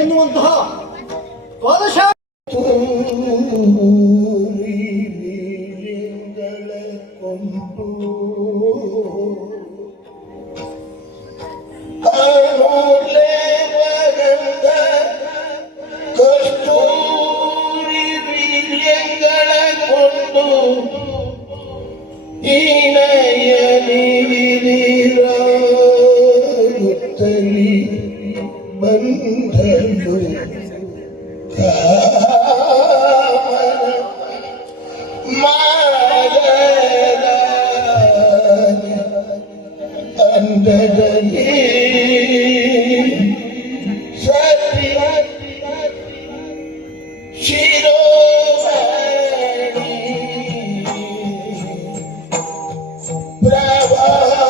ಎನ್ನುವಂತಹ ದ್ವಾದಶ ಬಂಧನು ಮಾಯದ ಅಂದದಲ್ಲಿ ಸತಿ ಶಿರೋಮಣಿ ಪ್ರಭಾವತಿ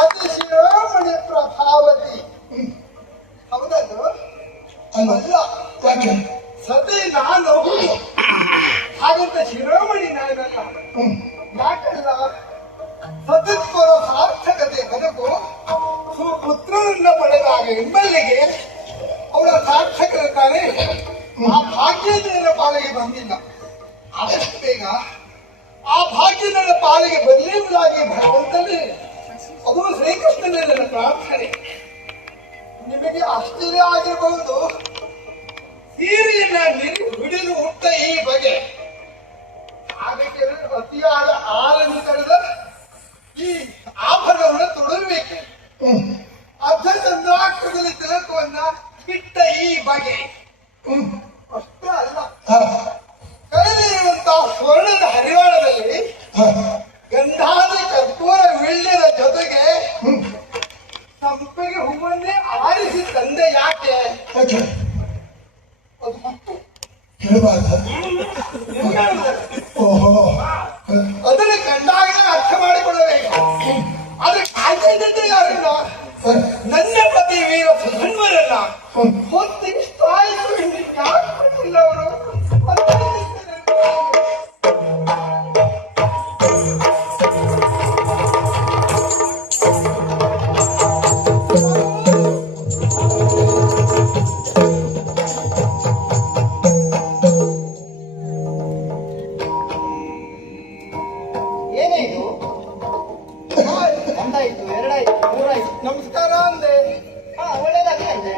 ಅತಿ ಶಿರೋಮಣಿ ಪ್ರಭಾವತಿ ಹೌದದು ಅಲ್ಲ ಯಾಕೆ ಸತಿ ನಾನು ಹಾಗಂತ ಶಿರೋಮಣಿ ನಾನಲ್ಲ ಯಾಕಲ್ಲ ಸತತ್ವರ ಸಾರ್ಥಕತೆ ಬದುಕು ಸುಪುತ್ರನನ್ನ ಪಡೆದಾಗ ಎಂಬಲ್ಲಿಗೆ ಅವಳ ಸಾರ್ಥಕತೆ ತಾನೇ ಆ ಭಾಗ್ಯ ನನ್ನ ಪಾಲಿಗೆ ಬಂದಿಲ್ಲ ಆದಷ್ಟು ಬೇಗ ಆ ಭಾಗ್ಯ ನನ್ನ ಪಾಲಿಗೆ ಬರಲಿರುವುದಾಗಿ ಭಗವಂತನೇ ಅದು ಶ್ರೀಕೃಷ್ಣನೇ ನನ್ನ ಪ್ರಾರ್ಥನೆ. ನಿಮಗೆ ಆಶ್ಚರ್ಯ ಆಗಿರಬಹುದು, ಸೀರೆಯನ್ನ ಹಿಡಿದು ಹುಟ್ಟ ಈ ಬಗೆ ಅದಕ್ಕೆ ಅತಿಯಾದ ಆರನ್ನು ಕಳೆದ ಈ ಆಭರಣವನ್ನು ತೊಡಬೇಕು, ಅರ್ಧ ಚಂದ್ರಾಕ್ಷರದಲ್ಲಿ ತಿಲಕವನ್ನ ಬಿಟ್ಟ ಈ ಬಗೆ ಅಷ್ಟೇ ಅಲ್ಲ, ಕಳೆದಿರುವಂತಹ ಸ್ವರ್ಣದ ಹರಿವಾಣದಲ್ಲಿ ಗಂಧಾದಿ ಕರ್ಪೂರ ವಿಳ್ಳಿನ ಜೊತೆಗೆ ಸಂಪಿಗೆ ಹೂವನ್ನೇ ಆರಿಸಿ ತಂದೆ. ಯಾಕೆ ಅದು ಮತ್ತು ಓಹೋ ಅದನ್ನು ಕಂಡಾಗ ಅರ್ಥ ಮಾಡಿಕೊಳ್ಳಬೇಕು. ಆದ್ರೆ ಕಾಯ್ತಿದ್ದಂತೆ ಯಾರಲ್ಲ, ನನ್ನ ಪತಿ ವೀರ ಸುಧನ್ವರಲ್ಲ ಹೊತ್ತಿಗೆ ಸಾಯಿಸು ಯಾಕೆ ಬಿಟ್ಟಿಲ್ಲ ಅವರು. ಒಂದಾಯ್ತು, ಎರಡಾಯ್ತು, ಮೂರಾಯ್ತು. ನಮಸ್ಕಾರ ಅಂದೆ, ಒಳ್ಳೇದಾಗ್ಲಿ ಅಂದೆ.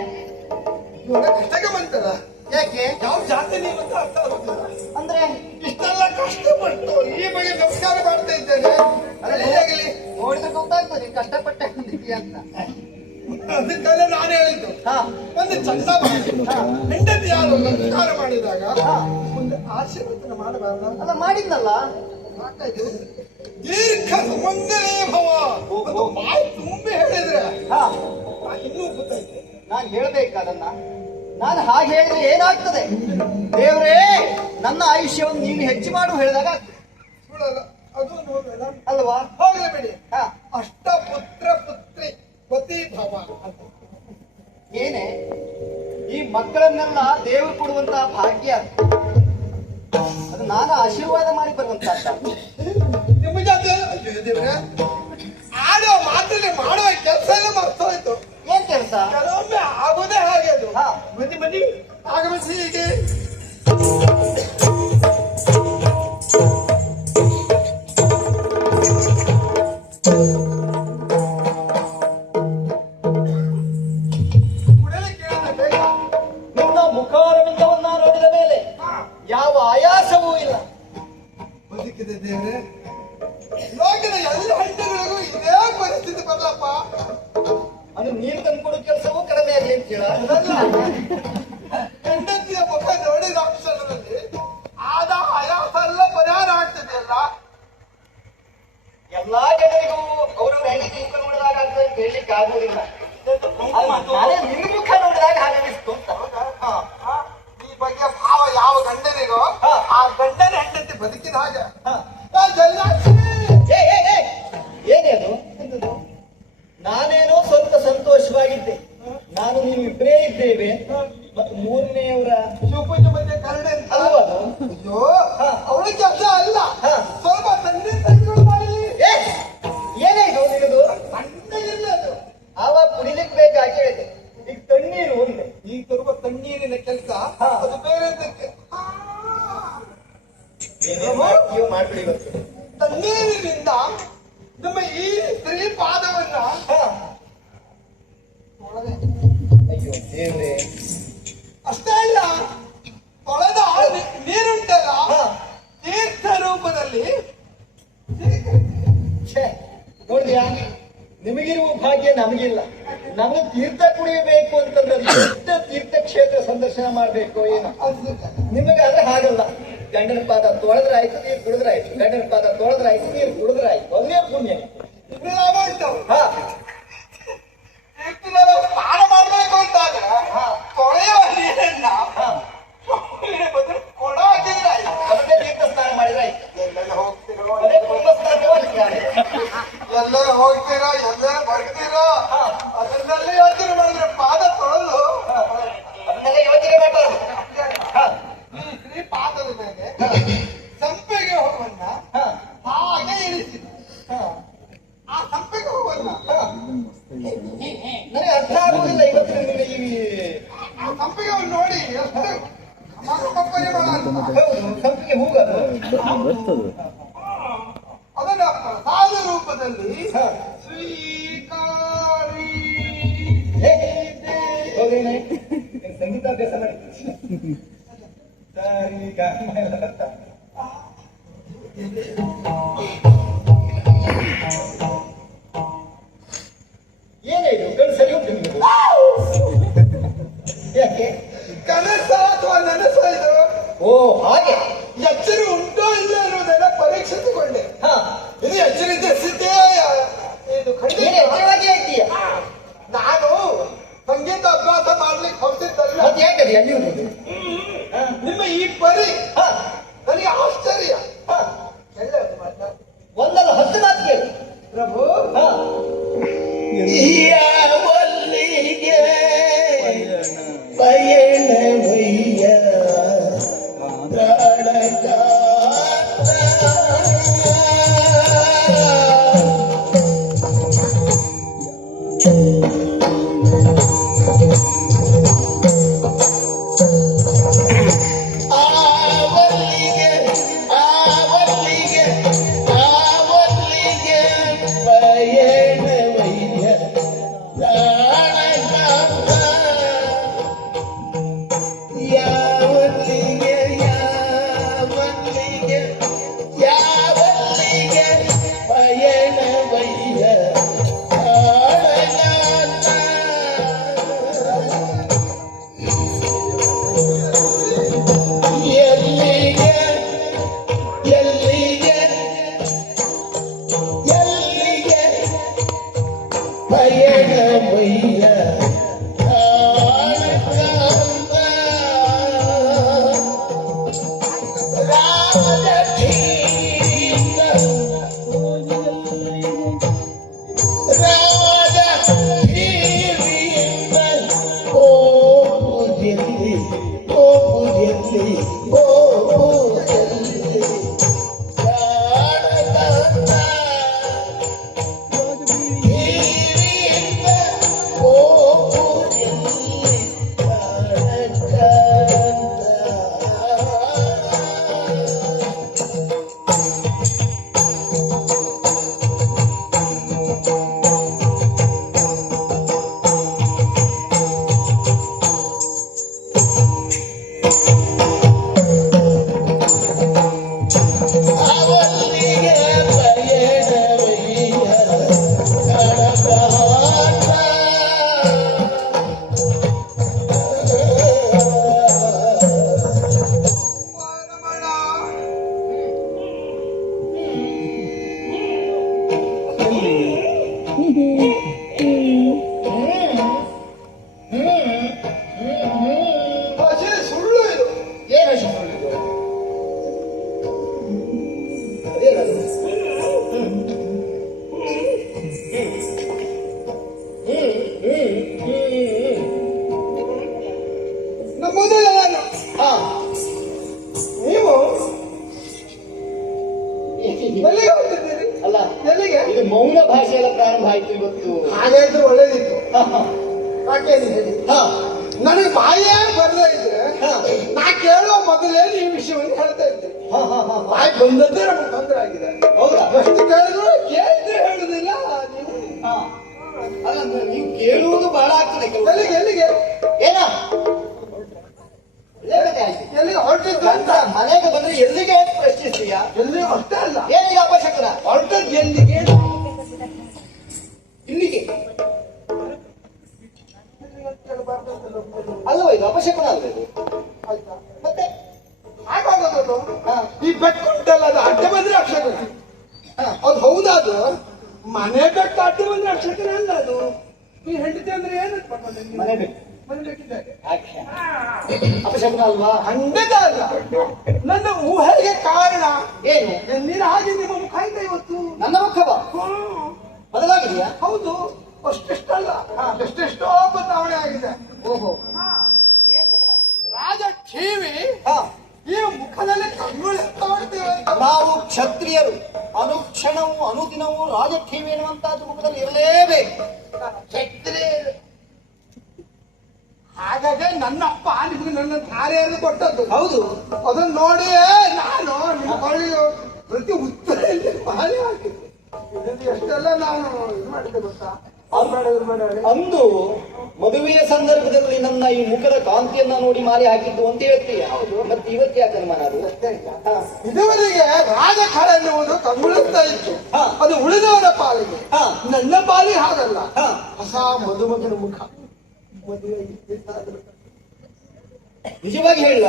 ಇವಾಗ ಕಷ್ಟಕ್ಕೆ ಬಂತಲ್ಲ, ಯಾಕೆ ಯಾವ ಜಾತಿ ನೀವು ಅಂತ ಅರ್ಥ ಆಗುತ್ತಿಲ್ಲ. ಅಂದ್ರೆ ಇಷ್ಟೆಲ್ಲ ಕಷ್ಟಪಟ್ಟು ಈ ಬಗ್ಗೆ ನಮಸ್ಕಾರ ಮಾಡ್ತಾ ಇದ್ದೇನೆ. ಆಗಲಿ ನೋಡಿದ್ರೆ ಗೊತ್ತಾಗ್ತದೆ ನೀನ್ ಕಷ್ಟಪಟ್ಟೆ ಬಂದಿದ್ದೀಯ ಅಂತ. ಅದಕ್ಕೆಲ್ಲ ನಾನು ಹೇಳಿದ್ದು, ಹಾ ಒಂದು ಚಂದ ಹೆಂಡತಿ ಯಾರು ನಮಸ್ಕಾರ ಮಾಡಿದಾಗ ಹಾ. ಒಂದು ಆಶೀರ್ವಚನ ಮಾಡಬಾರ್ದ? ಅಲ್ಲ ಮಾಡಿದ್ನಲ್ಲ. ಸಾಕಾಯ್ತು. ದೀರ್ಘ ಸುಮಂಗಲೇ ಭವ ಒಂದು ಮಾತು ತುಂಬಿ ಹೇಳಿದ್ರೆ ಹಾ ಇನ್ನೂ ಗೊತ್ತಾಯ್ತು. ನಾನ್ ಹೇಳ್ಬೇಕಾದನ್ನ ನಾನು ಹಾಗೆ ಹೇಳಿದ್ರೆ ಏನಾಗ್ತದೆ? ದೇವ್ರೇ ನನ್ನ ಆಯುಷ್ಯವನ್ನು ನೀನು ಹೆಚ್ಚು ಮಾಡು ಹೇಳಿದಾಗ ಆಗ್ತದೆ. ಸುಳ್ಳಲ್ಲ, ಅದು ನೋಡಲ್ಲ ಅಲ್ವಾ? ಹೋಗಲೇ ಬಿಡಿ. ಹಾ ಅಷ್ಟಪುತ್ರ ಪುತ್ರಿ ಪತಿ ಭವ ಅಂತ ಏನೇ ಈ ಮಕ್ಕಳನ್ನೆಲ್ಲ ದೇವರು ಕೊಡುವಂತಹ ಭಾಗ್ಯ ಅದು ನಾನು ಆಶೀರ್ವಾದ ಮಾಡಿ ಬರುವಂತ. ನಿಮ್ಮ ಜಾತಿ ಅಯ್ಯೋ ದೇವ್ರೆ, ಆಡೋ ಮಾತಲ್ಲಿ ಮಾಡುವ ಕೆಲಸ ಎಲ್ಲ ಮರ್ತೋಯ್ತು. ಏನ್ ಕೆಲಸ? ಕೆಲವೊಮ್ಮೆ ಆಗೋದೇ ಹಾಗೆ ಅದು. ಹಾ ಬನ್ನಿ ಬನ್ನಿ ಆಗಮಿಸಿ ಹೀಗೆ. ಕೂಡಲೇ ಕೇಳಿದೆ ಬೇಗ. ನಿನ್ನ ಮುಖಾರವಿಂದವನ್ನ ನೋಡಿದ ಮೇಲೆ ಯಾವ ಆಯಾಸವೂ ಇಲ್ಲ. ಬದುಕಿದೆ ದೇವ್ರೆ, ಲೋಕದ ಎಲ್ಲ ಹಂತಗಳಿಗೂ ಇದೇ ಪರಿಸ್ಥಿತಿ ಬರಲಪ್ಪ. ಅದು ನೀನು ತಂದ್ಕೊಡೋ ಕೆಲಸವೂ ಕಡಿಮೆ ಆಗಲಿ ಅಂತ ಹೇಳ. ಹೆಂಡತಿಯ ಮುಖ ನೋಡಿದ ಅಕ್ಷರದಲ್ಲಿ ಹೇಳಲಿಕ್ಕೆ ಆಗುವುದಿಲ್ಲ. ನಾನೇ ನಿನ್ನ ಮುಖ ನೋಡಿದಾಗ ಹಾಗೆ ಅನಿಸ್ತು ಅಂತ. ಈ ಬಗ್ಗೆ ಭಾವ ಯಾವ ಗಂಡನಿಗೋ ಆ ಗಂಡನ ಹೆಂಡತಿ ಬದುಕಿದ ಹಾಗೆ. ಏ ಏ ಏ ಏನೇ ಅದು? ನಾನೇನೋ ಸ್ವಲ್ಪ ಸಂತೋಷವಾಗಿದ್ದೆ. ನಾನು ನೀವು ಇಬ್ಬರೇ ಇದ್ದೇವೆ ಮತ್ತು ಮೂರನೆಯವರ ಶಿವಪೂಜೆ ಮಧ್ಯೆ ಕರಡೆ ಅಂತ ಅಲ್ವದು? ಅಯ್ಯೋ ಅವಳ ಕೆಲಸ ಅಲ್ಲ. ಸ್ವಲ್ಪ ತಣ್ಣೀರು ತೆಗೆದುಕೊಂಡು ಮಾಡಿ. ಏನೇ ಇದು ನಿನ್ನದು? ತಣ್ಣಗಿಲ್ಲ ಅದು. ಆವಾಗ ಕುಡಿಲಿಕ್ಕೆ ಬೇಕಾಗಿ ಹೇಳಿದೆ. ಈಗ ತಣ್ಣೀರು ಒಂದೇ. ಈಗ ತರುವ ತಣ್ಣೀರಿನ ಕೆಲಸ ಅದು ಬೇರೆ ಮಾಡ್ಬಿಡಿ ಇವತ್ತು. ತಣ್ಣೀರಿನಿಂದ ನಮ್ಮ ಈ ಸ್ತ್ರೀ ಪಾದವನ್ನ ಅಯ್ಯೋ ದೇವ್ರೆ, ಅಷ್ಟೇ ಅಲ್ಲ ತೊಳೆದ ನೀರುಂಟಲ್ಲ ತೀರ್ಥ ರೂಪದಲ್ಲಿ ನೋಡಿದ್ಯಾ, ನಿಮಗಿರುವ ಭಾಗ್ಯ ನಮಗಿಲ್ಲ. ನಮಗೆ ತೀರ್ಥ ಕುಡಿಯಬೇಕು ಅಂತಂದ್ರೆ ಎಷ್ಟು ತೀರ್ಥಕ್ಷೇತ್ರ ಸಂದರ್ಶನ ಮಾಡ್ಬೇಕು ಏನು? ನಿಮಗಾದ್ರೆ ಹಾಗಲ್ಲ. ಗಂಡನ ಪಾದ ತೊಳೆದ್ರಾಯ್ತು, ನೀರು ಕುಡಿದ್ರಾಯ್ತು. ಗಂಡನ ಪಾದ ತೊಳೆದ್ರಾಯ್ತು, ನೀರು ಕುಡಿದ್ರಾಯ್ತು. ಒಂದೇ ಪುಣ್ಯ. ಲಾಭ ಉಂಟು. ಸ್ನಾನ ಮಾಡ್ಬೇಕು ಅಂತಾದ್ರೆ ತೊಳೆಯುವ ನೀರನ್ನ ಕೊಡ ಹಾಕಿದ್ರೆ ಅದಕ್ಕೆ ತೀರ್ಥ ಸ್ನಾನ ಮಾಡಿದ್ರಾಯ್ತು. ಎಲ್ಲೆಲ್ಲ ಹೋಗ್ತಿರೋ ಅದೇ ಕುಟುಂಬ ಸ್ನಾನವೇ ಸ್ನಾನ. ಎಲ್ಲೇ ಹೋಗ್ತೀರೋ ಎಲ್ಲೇ ಬರ್ತೀರೋ ಅದನ್ನೆಲ್ಲ ಯೋಚನೆ ಮಾಡಿದ್ರೆ ಪಾದ ತೊಳೆದು ಅದನ್ನೆಲ್ಲ ಯೋಚನೆ ಮಾಡಬಾರ್ದು. ಈ ಶ್ರೀ ಪಾದದ ಮೇಲೆ ಸಂಪೆಗೆ ಹೂವನ್ನ ಹಾಗೆ ಇರಿಸಿದ. ಆ ಸಂಪೆಗೆ ಹೂವನ್ನ ನನಗೆ ಅರ್ಥ ಆಗುವುದಿಲ್ಲ ಇವತ್ತು ನಿಮಗೆ ಈ ಆ ಸಂಪೆಗೆ ಹೂವು ನೋಡಿ ಎಷ್ಟು ಪರಿಮಳ ಅಂತ. ಹೌದು, ಸಂಪಿಗೆ ಹೂಗದು. ಅದನ್ನ ಪ್ರಸಾದ ರೂಪದಲ್ಲಿ ಸ್ವೀಕಾರಿ. ಹೌದೇನೆ, ಸಂಗೀತಾಭ್ಯಾಸ ಮಾಡಿ. ಸರಿ ಏನೇ ಇದು? ಕಣ್ಣು ಸರಿ ಉಂಟು ನಿಮಗೆ? ಯಾಕೆ? ಕನಸ ಅಥವಾ ನನಸ ಇದು? ಓ ಹಾಗೆ. ಎಚ್ಚರ ಉಂಟೋ ಇಲ್ಲ ಅನ್ನೋದನ್ನ ಪರೀಕ್ಷಿಸಿಕೊಂಡೆ. ಇದು ಎಚ್ಚರಿದ್ದ ಸಿದ್ಧೇ ಇದು ಖಂಡಿತ. ನೀನು ಎಚ್ಚರವಾಗಿ ಹೇಳ್ತೀಯ. ನಾನು ಸಂಗೀತ ಅಭ್ಯಾಸ ಮಾಡ್ಲಿಕ್ಕೆ ಹೋಗ್ತಿದ್ದಲ್ಲ. ಮತ್ತೆ ಯಾಕಂದ್ರೆ ಅಲ್ಲಿ ಉಂಟು ನಿಮ್ಮ ಈ ಪರಿ ನನಗೆ ಆಶ್ಚರ್ಯ. ಎಲ್ಲ ಒಂದಲ್ಲ 10 ಮಾತು ಕೇಳಿ ಪ್ರಭು. ಯಾವಲ್ಲಿಗೆ ಪಯಣವಯ್ಯ ಪ್ರಾಣಕಾಂತ. ಎಲ್ಲಿಗೆ ಹೊರಟಿದ್ದೀರಿ? ಅಲ್ಲ ಎಲ್ಲಿಗೆ? ಇದು ಮೌನ ಭಾಷೆ ಎಲ್ಲ ಪ್ರಾರಂಭ ಆಯ್ತು ಇವತ್ತು. ಹಾಗೆ ಇದ್ರೆ ಒಳ್ಳೇದಿತ್ತು. ಹ, ಹ. ಯಾಕೆ ಹೇಳಿ, ಹ, ನನಗೆ ಬಾಯೇ ಬರದೇ ಇದ್ರೆ ಹ. ನಾ ಕೇಳುವ ಮೊದಲೇ ಈ ವಿಷಯವನ್ನು ಹೇಳ್ತಾ ಇದ್ದೆ. ಹ, ಹ, ಹ, ಹ. ಬಾಯಿ ಬಂದದ್ದೇ ನಮ್ಗೆ ತೊಂದರೆ ಆಗಿದೆ. ಹೌದಾ? ಎಷ್ಟು ಕೇಳಿದ್ರು ಕೇಳಿದ್ರೆ ಹೇಳುದಿಲ್ಲ ನೀವು. ಹ. ಅಲ್ಲ ನೀವು ಕೇಳುವುದು ಬಹಳ ಆಗ್ತದೆ ಕೆಲವು. ಎಲ್ಲಿಗೆ ಎಲ್ಲಿಗೆ ಏನ ಒಳ್ಳೆ ಆಯ್ತು. ಎಲ್ಲಿಗೆ ಹೊರಟಿದ್ದು ಅಂತ? ಮನೆಗೆ ಬಂದ್ರೆ ಎಲ್ಲಿಗೆ ಅಂತ ಪ್ರಶ್ನಿಸ್ತೀಯಾ? ಎಲ್ಲಿಗೆ ಅಷ್ಟೇ ಅಲ್ಲ, ಏನಿಗೆ ಅವಶ್ಯಕರ? ಹೊರಟದ್ದು ಎಲ್ಲಿಗೆ? ಇಲ್ಲಿಗೆ ಅಲ್ಲವ ಇದು ಅಪಶಕನ ಅಲ್ವ ಇದು? ಆಯ್ತಾ? ಮತ್ತೆ ಹಾಗಾಗೋದು ಹ. ಈ ಬೆಕ್ಕು ಉಂಟಲ್ಲ, ಅದು ಅಡ್ಡ ಬಂದ್ರೆ ಅಕ್ಷರ. ಅದು ಹೌದಾ? ಅದು ಮನೆ ಬೆಕ್ಕು ಅಡ್ಡ ಬಂದ್ರೆ ಅಕ್ಷರ ಅಲ್ಲ. ಅದು ಈ ಹೆಂಡತಿ ಅಂದ್ರೆ ಏನು ಮನೆ ಬೇಕು ಮನೆ ಬೆಕ್ಕಿದ್ದಾರೆ. ಅಪಶಕನ ಅಲ್ವಾ? ಖಂಡಿತ ಅಲ್ಲ. ನನ್ನ ಊಹೆಗೆ ಕಾರಣ ಏನು? ಎಂದಿನ ಹಾಗೆ ನಿಮ್ಮ ಮುಖ ಇದೆ ಇವತ್ತು. ನನ್ನ ಮುಖವ ಬದಲಾಗಿದೆಯಾ? ಹೌದು, ಅಷ್ಟಿಷ್ಟಲ್ಲ, ಎಷ್ಟೆಷ್ಟೋ ಬದಲಾವಣೆ ಆಗಿದೆ. ಓಹೋ, ಹಾ. ಏನ್ ಬದಲಾವಣೆ ಇದೆ? ರಾಜ ಟಿವಿ ಹ. ಈ ಮುಖದಲ್ಲಿ ಕಣ್ಣುಗಳು ಎತ್ತ ಮಾಡ್ತೇವೆ ಅಂತ. ನಾವು ಕ್ಷತ್ರಿಯರು ಅನುಕ್ಷಣವೂ ಅನುದಿನವೂ ರಾಜ ಠೀವಿ ಎನ್ನುವಂತಹದ್ದು ಮುಖದಲ್ಲಿ ಇರಲೇಬೇಕು. ಕ್ಷತ್ರಿಯರು. ಹಾಗಾಗಿ ನನ್ನ ಅಪ್ಪ ನಿಮ್ಗೆ ನನ್ನ ಧಾರೆಯನ್ನು ಕೊಟ್ಟದ್ದು. ಹೌದು. ಅದನ್ನು ನೋಡಿಯೇ ನಾನು ನಿಮ್ಮ ಬಳಿಯು ಪ್ರತಿ ಉತ್ತರದಲ್ಲಿ ಬಾಳೆ ಹಾಕಿದ್ದೆ. ಇದನ್ನು ಎಷ್ಟೆಲ್ಲ ನಾನು ಇದು ಮಾಡಿದ್ದೆ ಗೊತ್ತಾ? ಅಂದು ಮದುವೆಯ ಸಂದರ್ಭದಲ್ಲಿ ನನ್ನ ಈ ಮುಖದ ಕಾಂತಿಯನ್ನ ನೋಡಿ ಮಾಲೆ ಹಾಕಿದ್ದು ಅಂತ ಹೇಳ್ತೀಯ. ಮತ್ತೆ ಇವತ್ತು ಯಾಕೆ ಅನುಮಾನ ಅದು? ಇದುವರೆಗೆ ರಾಜಕಾರಣ ಎನ್ನುವುದು ಕಂಗೊಳಿಸ್ತಾ ಇತ್ತು. ಹ. ಅದು ಉಳಿದವರ ಪಾಲಿಗೆ. ಹ. ನನ್ನ ಪಾಲಿಗೆ ಹಾಗಲ್ಲ. ಹ. ಹೊಸ ಮದುಮಗನ ಮುಖ. ಮದುವೆ ನಿಜವಾಗಿ ಹೇಳ,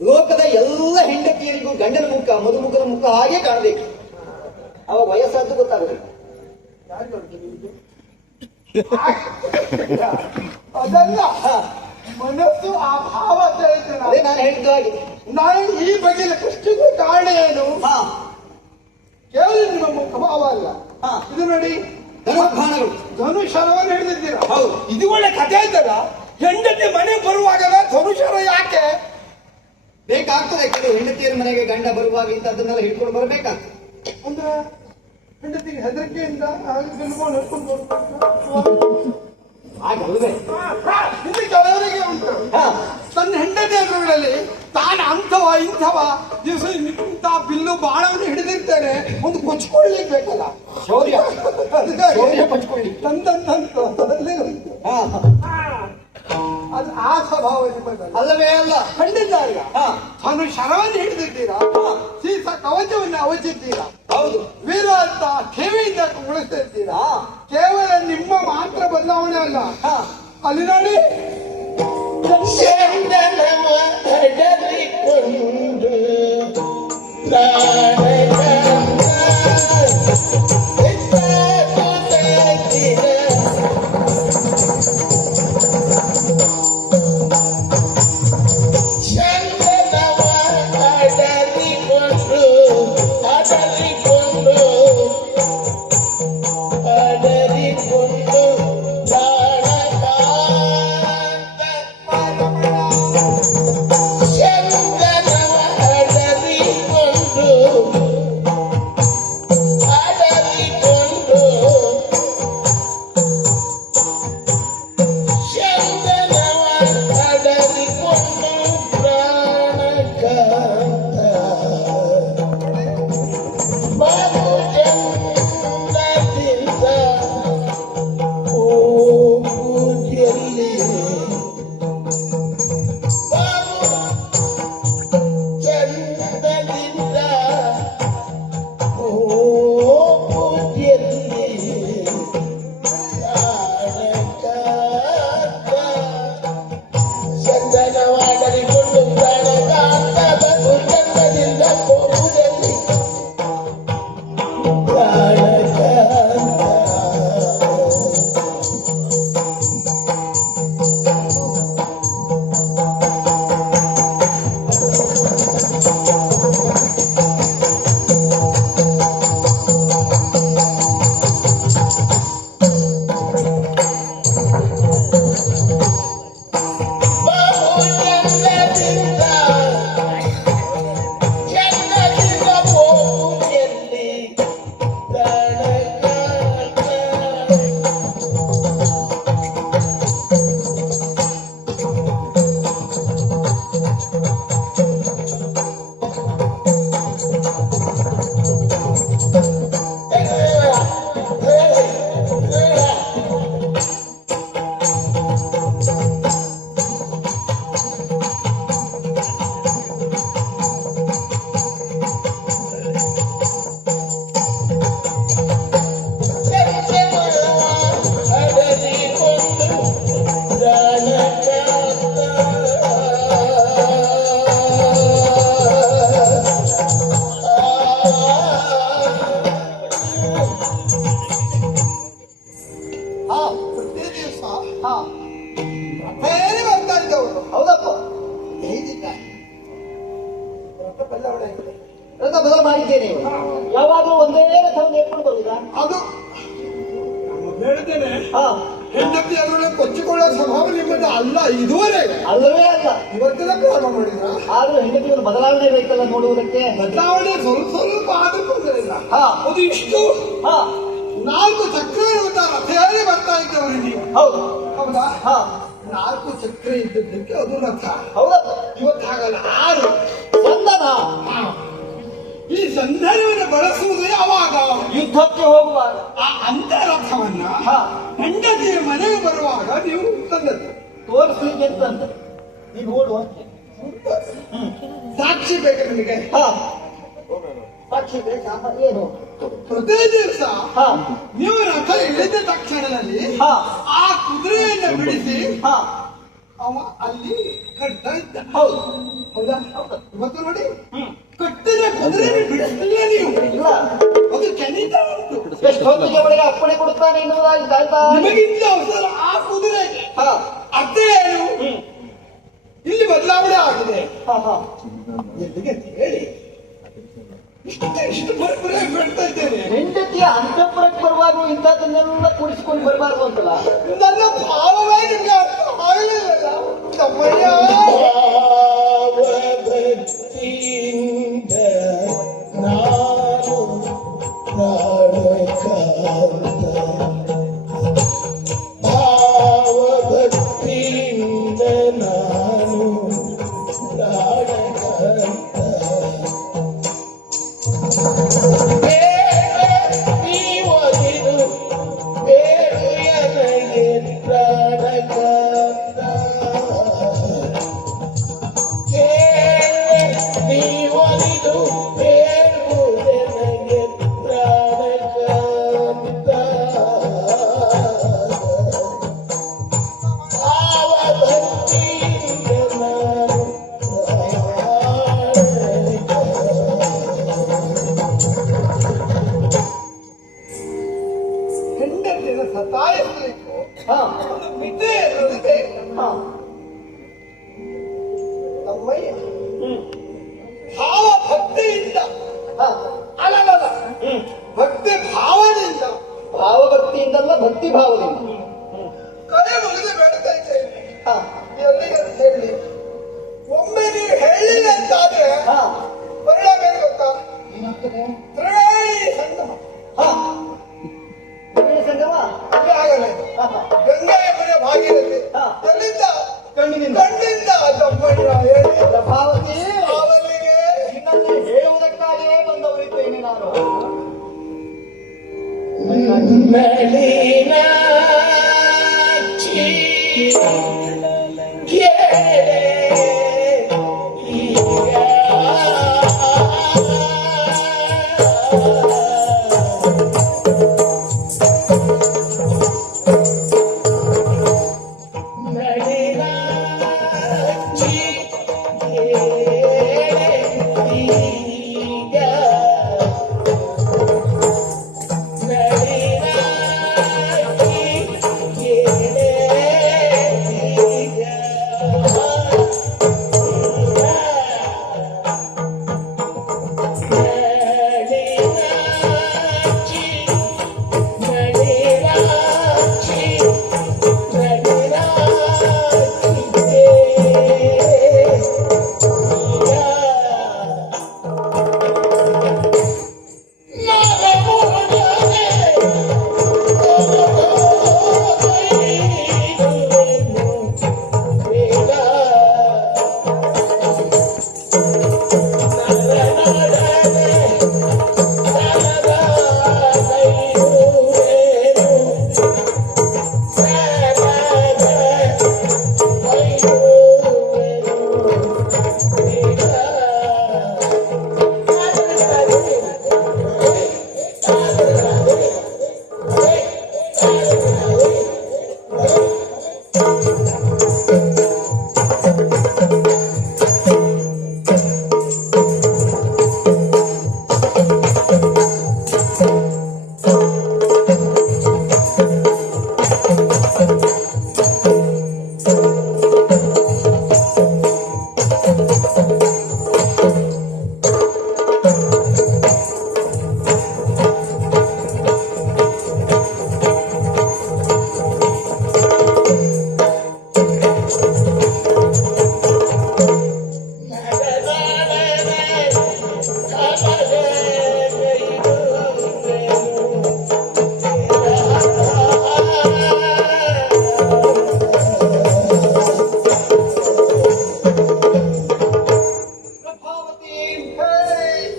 ಲೋಕದ ಎಲ್ಲ ಹೆಂಡತಿಯರಿಗೂ ಗಂಡನ ಮುಖ ಮದುಮಗನ ಮುಖ ಹಾಗೆ ಕಾಣಬೇಕು. ಅವ ವಯಸ್ಸಾದ್ದು ಗೊತ್ತಾಗಬೇಕು. ಅದಲ್ಲ, ಮನಸ್ಸು ಆ ಭಾವ ಅಂತ ಹೇಳ್ತೇನೆ. ಅದೇ ನಾನು ಹೇಳಿದ್ದು ಹಾಗೆ. ನಾನು ಈ ಬಗೆಯ ಕಷ್ಟಕ್ಕೂ ಕಾರಣ ಏನು? ಹಾ, ಕೇವಲ ನಿಮ್ಮ ಮುಖಭಾವ ಅಲ್ಲ. ಹಾ. ಇದು ನೋಡಿ, ಧನುರ್ಬಾಣಗಳು. ಧನುಷರವನ್ನು ಹಿಡಿದಿದ್ದೀರಾ. ಹೌದು. ಇದು ಒಳ್ಳೆ ಕಥೆ ಆಯ್ತಲ್ಲ. ಹೆಂಡತಿ ಮನೆಗೆ ಬರುವಾಗ ಧನುಷರ ಯಾಕೆ ಬೇಕಾಗ್ತದೆ? ಕೆಲವು ಹೆಂಡತಿಯರ ಮನೆಗೆ ಗಂಡ ಬರುವಾಗ ಇಂಥದ್ದನ್ನೆಲ್ಲ ಹಿಡ್ಕೊಂಡು ಬರಬೇಕಾಗ್ತದೆ. ಅಂದ್ರೆ ಹೆಂಡತಿಗೆ ಹೆದರಿಕೆಯಿಂದ ಹಿಡ್ಕೊಂಡು ಹಾಗಲ್ವೇ? ಇಲ್ಲಿ ಕೆಲವರಿಗೆ ಉಂಟು. ಹಾ. ತನ್ನ ಹೆಂಡತಿ ಎದುರುಗಳಲ್ಲಿ ತಾನು ಅಂಥವ ಇಂಥವ ದಿವಸ ಇಂಥ ಬಿಲ್ಲು ಬಾಣವನ್ನು ಹಿಡಿದಿರ್ತೇನೆ ಒಂದು ಕೊಚ್ಕೊಳ್ಳಿಕ್ ಬೇಕಲ್ಲ, ಶೌರ್ಯ. ಅದಕ್ಕಾಗಿ ಶೌರ್ಯ ಪಂಚ್ಕೊಳ್ಳಿ. ತಂದಂತಂತು ಅದಲ್ಲೇ ಉಂಟು. ಹಾ. ಅದು ಆ ಸ್ವಭಾವ ನಿಮ್ಮದಲ್ಲ. ಅಲ್ಲವೇ ಅಲ್ಲ? ಖಂಡಿತ ಅಲ್ಲ. ಹಾ. ತಾನು ಶರವನ್ನು ಹಿಡಿದಿದ್ದೀರಾ, ಸೀಸ ಕವಚವನ್ನು ಅವಚಿದ್ದೀರಾ, ಹೌದು. ವೀರ ಅಂತ ಕಿವಿಯಿಂದ ಉಳಿಸ್ತಾ ಇದ್ದೀರಾ. ಹಾ. ಕೇವಲ ನಿಮ್ಮ ಮಾತ್ರ ಬದಲಾವಣೆ ಅಲ್ಲ. ಹಾ. ಅಲ್ಲಿ ನೋಡಿ, ಚಂದನವ ಅಡರಿಕೊಂಡು ಪ್ರಾಣಗಂಧ ಎತ್ತಾಗುತ್ತಾಗಿರ. ಚಂದನವ ಅಡರಿಕೊಂಡು ಅಡರಿಕೊಂಡು ಅಡರಿಕೊಂಡು ಪ್ರಾಣಕಾಂತ ಚಂದನವ ಅಡರಿಕೊಂಡು ಅಡರಿಕೊಂಡು ಚಂದನವ ಅಡರಿಕೊಂಡು ಪ್ರಾಣಕಾಂತ ಬಾಬು ಚಂದದಿಂದ ಓ ಪೂಜೆಯಲ್ಲಿ ಬಾಬು ಚಂದದಿಂದ ಓ ಪೂಜೆಯಲ್ಲಿ ಪ್ರಾಣಕಾಂತ ಚಂದನವಾಡಲಿಕೊಂಡು ಪ್ರಾಣಕಾಂತ ಬಾಬು ಚಂದದಿಂದ ರಥ ಬದಲು ಮಾಡಿದ್ದೇನೆ ಯಾವಾಗಲೂ ಒಂದೇ ರಥವನ್ನು ಎತ್ಕೊಂಡು ಬರುವುದಾ? ಅದು ಹೇಳ್ತೇನೆ, ಹಾ, ಹೆಂಡತಿ ಅದರೊಳಗೆ ಕೊಚ್ಚಿಕೊಳ್ಳೋ ಸ್ವಭಾವ ನಿಮ್ಮದು ಅಲ್ಲ ಇದುವರೆಗೆ. ಅಲ್ಲವೇ ಅಲ್ಲ. ಇವತ್ತಿನ ಪ್ರಾರಂಭ ಮಾಡಿದ್ರ ಆದ್ರೂ ಹೆಂಡತಿಯನ್ನು ಬದಲಾವಣೆ ಬೇಕಲ್ಲ ನೋಡುವುದಕ್ಕೆ. ಬದಲಾವಣೆ ಸ್ವಲ್ಪ ಸ್ವಲ್ಪ ಆದ್ರೂ ತೊಂದರೆ ಇಲ್ಲ. ಹಾ, ಅದು ಇಷ್ಟು ಹಾ, 4 ಚಕ್ರ ಇರುವಂತ ರಥೆಯಲ್ಲಿ ಬರ್ತಾ ಇದ್ದವರು ನೀವು, ಹೌದು. ಹೌದಾ? ಹಾ, 4 ಚಕ್ರ ಇದ್ದದ್ದಕ್ಕೆ ಅದು ರಥ. ಹೌದಪ್ಪ. ಇವತ್ತು ಹಾಗಲ್ಲ, 6. ಸಂದನ ಈ ಸಂಧಾನವನ್ನು ಬಳಸುವುದು ಯಾವಾಗ? ಯುದ್ಧಕ್ಕೆ ಹೋಗುವಾಗ. ಆ ಅಂತ ರಥವನ್ನ ಹಾ, ಹೆಂಡತಿಯ ಮನೆಗೆ ಬರುವಾಗ ನೀವು ತಂದದ್ದು ತೋರಿಸ್ಲಿಕ್ಕೆ ಅಂತ ಈಗ ನೋಡುವ. ಸಾಕ್ಷಿ ಬೇಕು ನಿಮಗೆ. ಹಾ, ಸಾಕ್ಷಿ ಬೇಕಾ? ಏನು? ಪ್ರತಿ ದಿವಸ ಹಾ, ನೀವು ರಥ ಇಳಿದ ತಕ್ಷಣದಲ್ಲಿ ಹಾ, ಆ ಕುದುರೆಯನ್ನು ಬಿಡಿಸಿ ಹಾ, ಅವ ಅಲ್ಲಿ ಕಟ್ತಾ ಇದ್ದ. ಹೌದು. ಹೌದಾ? ಇವತ್ತು ನೋಡಿ, ಕಟ್ಟಿದ ಕುದುರೆಯನ್ನು ಬಿಡಿಸಲಿಲ್ಲ ನೀವು. ಇಲ್ಲ, ಅದು ಕೆನೀತಾ ಉಂಟು. ಎಷ್ಟು ಹೊತ್ತಿಗೆ ಅವಳಿಗೆ ಅಪ್ಪಣೆ ಕೊಡುತ್ತಾನೆ ಎನ್ನುವುದಾಗಿ ಕಾಯ್ತಾ. ನಿಮಗಿಂತ ಅವಸರ ಆ ಕುದುರೆಗೆ. ಹಾ, ಅರ್ಥ ಏನು? ಇಲ್ಲಿ ಬದಲಾವಣೆ ಆಗಿದೆ. ಹಾ, ಹಾ, ಎಲ್ಲಿಗೆ ಅಂತ ಹೇಳಿ ಇಷ್ಟು ಬರಬರೇ ಬಿಡ್ತಾ ಇದ್ದೇನೆ. ಹೆಂಡತಿಯ ಅಂತಃಪುರಕ್ಕೆ ಬರುವಾಗ ಇಂಥದ್ದನ್ನೆಲ್ಲ ಕೂಡಿಸಿಕೊಂಡು ಬರಬಾರ್ದು ಅಂತಲ್ಲ. ನನ್ನ ಭಾವವೇ ನಿಮ್ಗೆ ಅರ್ಥ ಆಗಲಿಲ್ಲ ತಮ್ಮಯ್ಯ. ಭಾವಭಕ್ತಿಯಿಂದ ನಾನು ಪ್ರಾಣಕಾಂತ, ಭಾವಭಕ್ತಿಯಿಂದ ನಾನು ಪ್ರಾಣಕಾಂತ. ನೀವೊಲಿದು ಬೇರು ನನಗೆ ಪ್ರಾಣಕಾಂತ. ನೀವೊಲಿದು ಬೇರು ನನಗೆ ಪ್ರಾಣಕಾಂತ. ಭಾವಭಕ್ತಿಯಿಂದ ನಾನು ಹೆಂಡತಿಯನ್ನು ಸತಾಯಿಸಬೇಕು. ಹಾ, ಒಂದು ಮಿತಿ ಇರೋದು ಬೇಕು. ಹಾ, ತಮ್ಮಯ್ಯ ಭಾವಭಕ್ತಿಯಿಂದ ಹಾ, ಅಲ್ಲಲ್ಲ, ಭಕ್ತಿ ಭಾವದಿಂದ, ಭಾವಭಕ್ತಿಯಿಂದಲ್ಲ ಭಕ್ತಿ ಭಾವದಿಂದ. ಕೈ ಮುಗಿದು ಬೇಡ್ತಾ ಇದ್ದೇನೆ. ಹಾ, ಎಲ್ಲಿಗೆ ಅಂತ ಹೇಳಿ ಒಮ್ಮೆ ನೀವು ಹೇಳಿಲ್ಲ ಅಂತಾದ್ರೆ ಹಾ, ಪರಿಣಾಮ ಏನು ಗೊತ್ತಾ? ಏನಾಗ್ತದೆ? ತ್ರಿವೇಣಿ ಸಂಗಮ. ಹಾ, ತ್ರಿವೇಣಿ ಸಂಗಮ. ಅದು ಆಗಲ್ಲ ಇದು. ಹಾ, ಹಾ, ಗಂಗೆಯ ಮನೆ ಭಾಗೀರಥಿ. ಹಾ. ಎಲ್ಲಿಂದ? ಕಣ್ಣಿನಿಂದ. ಕಣ್ಣಿಂದ ತಮ್ಮಯ್ಯ ಹೇಳಿ. ಪ್ರಭಾವತಿ, ಅವನಿಗೆ ನಿನ್ನನ್ನು ಹೇಳುವುದಕ್ಕಾಗಿಯೇ ಬಂದವರಿದ್ದೇನೆ ನಾನು. ನಳಿನಾಕ್ಷಿ ಕೇಳೆ ಈಗ. ನಳಿನಾಕ್ಷಿ ಕೇಳೆ ಈಗ. ನಳಿನಾಕ್ಷಿ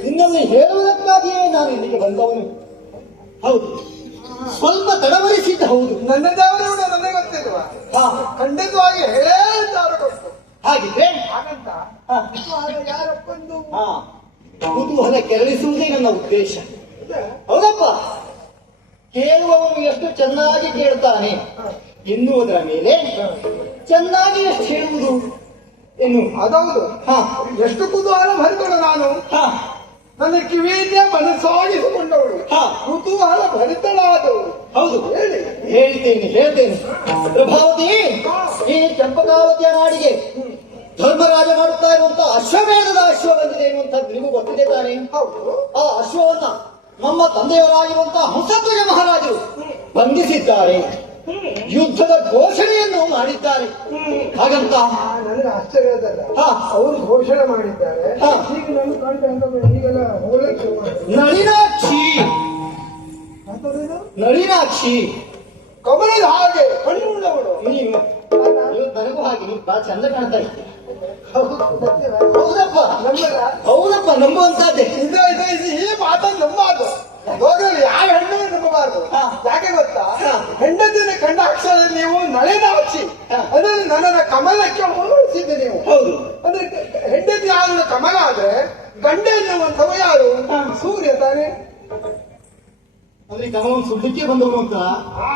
ನಿನ್ನಲ್ಲಿ ಹೇಳುವುದಕ್ಕಾಗಿಯೇ ನಾನು ಇಲ್ಲಿಗೆ ಬಂದವನು. ಹೌದು, ಸ್ವಲ್ಪ ತಡವರಿಸಿದ್ದ ಹೌದು. ನನ್ನ ದೇವರು ನನಗೆ ಗೊತ್ತಿಲ್ವಾ? ಹಾ, ಖಂಡಿತವಾಗಿ ಹೇಳೇದಾರು ಗೊತ್ತು. ಹಾಗಿದ್ರೆ ಹಾಗಂತ ಹಾ, ಯಾರೊಪ್ಪಂದು ಹಾ, ಕುತೂಹಲ ಕೆರಳಿಸುವುದೇ ನನ್ನ ಉದ್ದೇಶ. ಹೌದಪ್ಪ, ಕೇಳುವವನು ಎಷ್ಟು ಚೆನ್ನಾಗಿ ಕೇಳ್ತಾನೆ ಎನ್ನುವುದರ ಮೇಲೆ ಚೆನ್ನಾಗಿ ಎಷ್ಟು ಹೇಳುವುದು ಎನ್ನು. ಅದೌದು. ಹಾ, ಎಷ್ಟು ಕುತೂಹಲ ಭರಿತಳು ನಾನು. ಹಾ, ನನ್ನ ಕಿವಿಯಿಂದ ಮನಸ್ಸಾಗಿಸಿಕೊಂಡವಳು. ಹಾ. ಕುತೂಹಲ ಭರಿತಳಾದವಳು. ಹೌದು, ಹೇಳಿ. ಹೇಳ್ತೇನೆ. ಪ್ರಭಾವತಿ, ಈ ಚಂಪಕಾವತಿಯ ನಾಡಿಗೆ ಧರ್ಮರಾಜ ಮಾಡುತ್ತಾ ಇರುವಂತಹ ಅಶ್ವಮೇಧದ ಅಶ್ವ ಬಂದಿದೆ ಎನ್ನುವಂತ ನಿಮಗೂ ಗೊತ್ತಿದೆ ತಾನೆ? ಹೌದು. ಆ ಅಶ್ವವನ್ನ ನಮ್ಮ ತಂದೆಯವರಾಗಿರುವಂತಹ ಹಂಸಧ್ವಜ ಮಹಾರಾಜರು ಬಂಧಿಸಿದ್ದಾರೆ. ಯುದ್ಧದ ಘೋಷಣೆಯನ್ನು ಮಾಡಿದ್ದಾರೆ. ಹಾಗಂತ ನನಗೆ ಆಶ್ಚರ್ಯದಲ್ಲ. ಹಾ. ಅವರು ಘೋಷಣೆ ಮಾಡಿದ್ದಾರೆ. ಹಾ. ಈಗ ನನ್ನ ಕಂಡು ಈಗೆಲ್ಲ ಹೋಗಲಿಕ್ಕೆ ನಳಿನಾಕ್ಷಿ, ಅಂತದೇನು? ನಳಿನಾಕ್ಷಿ ಕಮಲದ ಹಾಗೆ ಕಣ್ಣುಳ್ಳವಳು. ನೀನು ನನಗೂ ಹಾಗೆ ನೀನು ಬಹಳ ಚಂದ ಕಾಣ್ತಾ ಇದ್ದೀಯ. ಹೌದು, ಸತ್ಯವೇ? ಹೌದಪ್ಪ, ನಮ್ಮಲ್ಲ? ಹೌದಪ್ಪ, ನಂಬುವಂತದ್ದೇ. ಈ ಮಾತನ್ನು ನಂಬಾರ್ದು. ಹೋಗಲಿ, ಯಾವ ಹೆಣ್ಣು ನಂಬಬಾರ್ದು. ಹಾ. ಯಾಕೆ ಗೊತ್ತಾ? ಹಾ. ಹೆಂಡತಿನ ಕಂಡ ಅಕ್ಷರ ನೀವು ನಳಿನಾಕ್ಷಿ ಹಾ. ಅದನ್ನು ನನ್ನನ್ನ ಕಮಲಕ್ಕೆ ಹೋಲಿಸಿದ್ದೆ ನೀವು. ಹೌದು, ಅಂದ್ರೆ ಹೆಂಡತಿ ಯಾರು ಕಮಲ ಆದ್ರೆ ಗಂಡ ಎನ್ನುವಂಥವ ಯಾರು? ಹಾ. ಸೂರ್ಯ ತಾನೆ. ಅಂದ್ರೆ ಕಮಲ ಸುಡ್ಲಿಕ್ಕೆ ಬಂದವನು ಅಂತ. ಆ,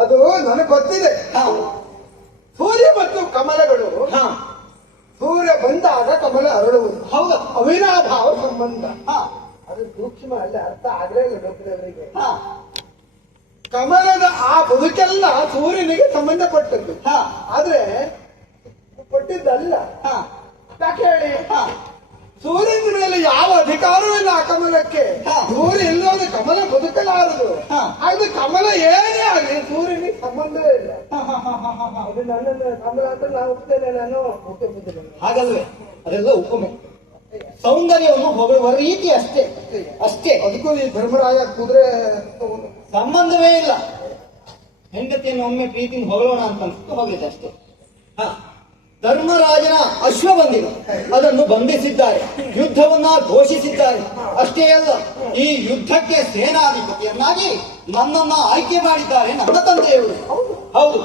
ಅದು ನನಗೆ ಗೊತ್ತಿದೆ. ಹಾ, ಸೂರ್ಯ ಮತ್ತು ಕಮಲಗಳು, ಹಾ, ಸೂರ್ಯ ಬಂದಾಗ ಕಮಲ ಅರಳುವುದು. ಹೌದು, ಅವಿನಾಭಾವ ಸಂಬಂಧ. ಹಾ, ಅದು ಸೂಕ್ಷ್ಮ ಅಲ್ಲ, ಅರ್ಥ ಆಗ್ಲೇ ಇಲ್ಲ ಡಾಕ್ಟರ್ವರಿಗೆ. ಹಾ, ಕಮಲದ ಆ ಬದುಕೆಲ್ಲ ಸೂರ್ಯನಿಗೆ ಸಂಬಂಧಪಟ್ಟದ್ದು. ಹಾ, ಆದ್ರೆ ಕೊಟ್ಟಿದ್ದಲ್ಲ. ಹಾ, ಯಾಕೆ ಹೇಳಿ? ಹಾ, ಸೂರ್ಯನ ಮೇಲೆ ಯಾವ ಅಧಿಕಾರವೂ ಇಲ್ಲ ಆ ಕಮಲಕ್ಕೆ. ಹಾ. ಸೂರ್ಯ ಇಲ್ಲೋದು ಕಮಲ ಬದುಕಲಾರದು. ಹಾ. ಹಾಗೆ ಕಮಲ ಏನೇ ಆಗಲಿ ಸೂರ್ಯನಿಗೆ ಸಂಬಂಧವೇ ಇಲ್ಲ. ಹಾ, ಹಾ, ಹಾ, ಹಾ, ಹಾ, ಹಾ. ಅದು ನನ್ನನ್ನು ಕಮಲ ಅಂತ ನಾವು ಒಪ್ತೇನೆ, ನಾನು ಒಪ್ಪುವುದಿಲ್ಲ. ಹಾಗಲ್ವೇ, ಅದೆಲ್ಲ ಉಪಮೆ. ಸೌಂದರ್ಯವನ್ನು ಹೊಗಳುವ ರೀತಿ ಅಷ್ಟೇ, ಅಷ್ಟೇ. ಅದಕ್ಕೂ ಈ ಧರ್ಮರಾಯ ಕುದುರೆ ತಗೊಂಡು ಸಂಬಂಧವೇ ಇಲ್ಲ. ಹೆಂಡತಿಯನ್ನು ಒಮ್ಮೆ ಪ್ರೀತಿಯಿಂದ ಹೊಗಳೋಣ ಅಂತ ಅನ್ಸುತ್ತೆ, ಹೋಗಿದೆ ಅಷ್ಟೇ. ಹಾ, ಧರ್ಮರಾಜನ ಅಶ್ವ ಬಂದಿದೆ, ಅದನ್ನು ಬಂಧಿಸಿದ್ದಾರೆ, ಯುದ್ಧವನ್ನ ಘೋಷಿಸಿದ್ದಾರೆ. ಅಷ್ಟೇ ಅಲ್ಲ, ಈ ಯುದ್ಧಕ್ಕೆ ಸೇನಾಧಿಪತಿಯನ್ನಾಗಿ ನನ್ನನ್ನ ಆಯ್ಕೆ ಮಾಡಿದ್ದಾರೆ ನನ್ನ ತಂದೆಯವರು. ಹೌದು,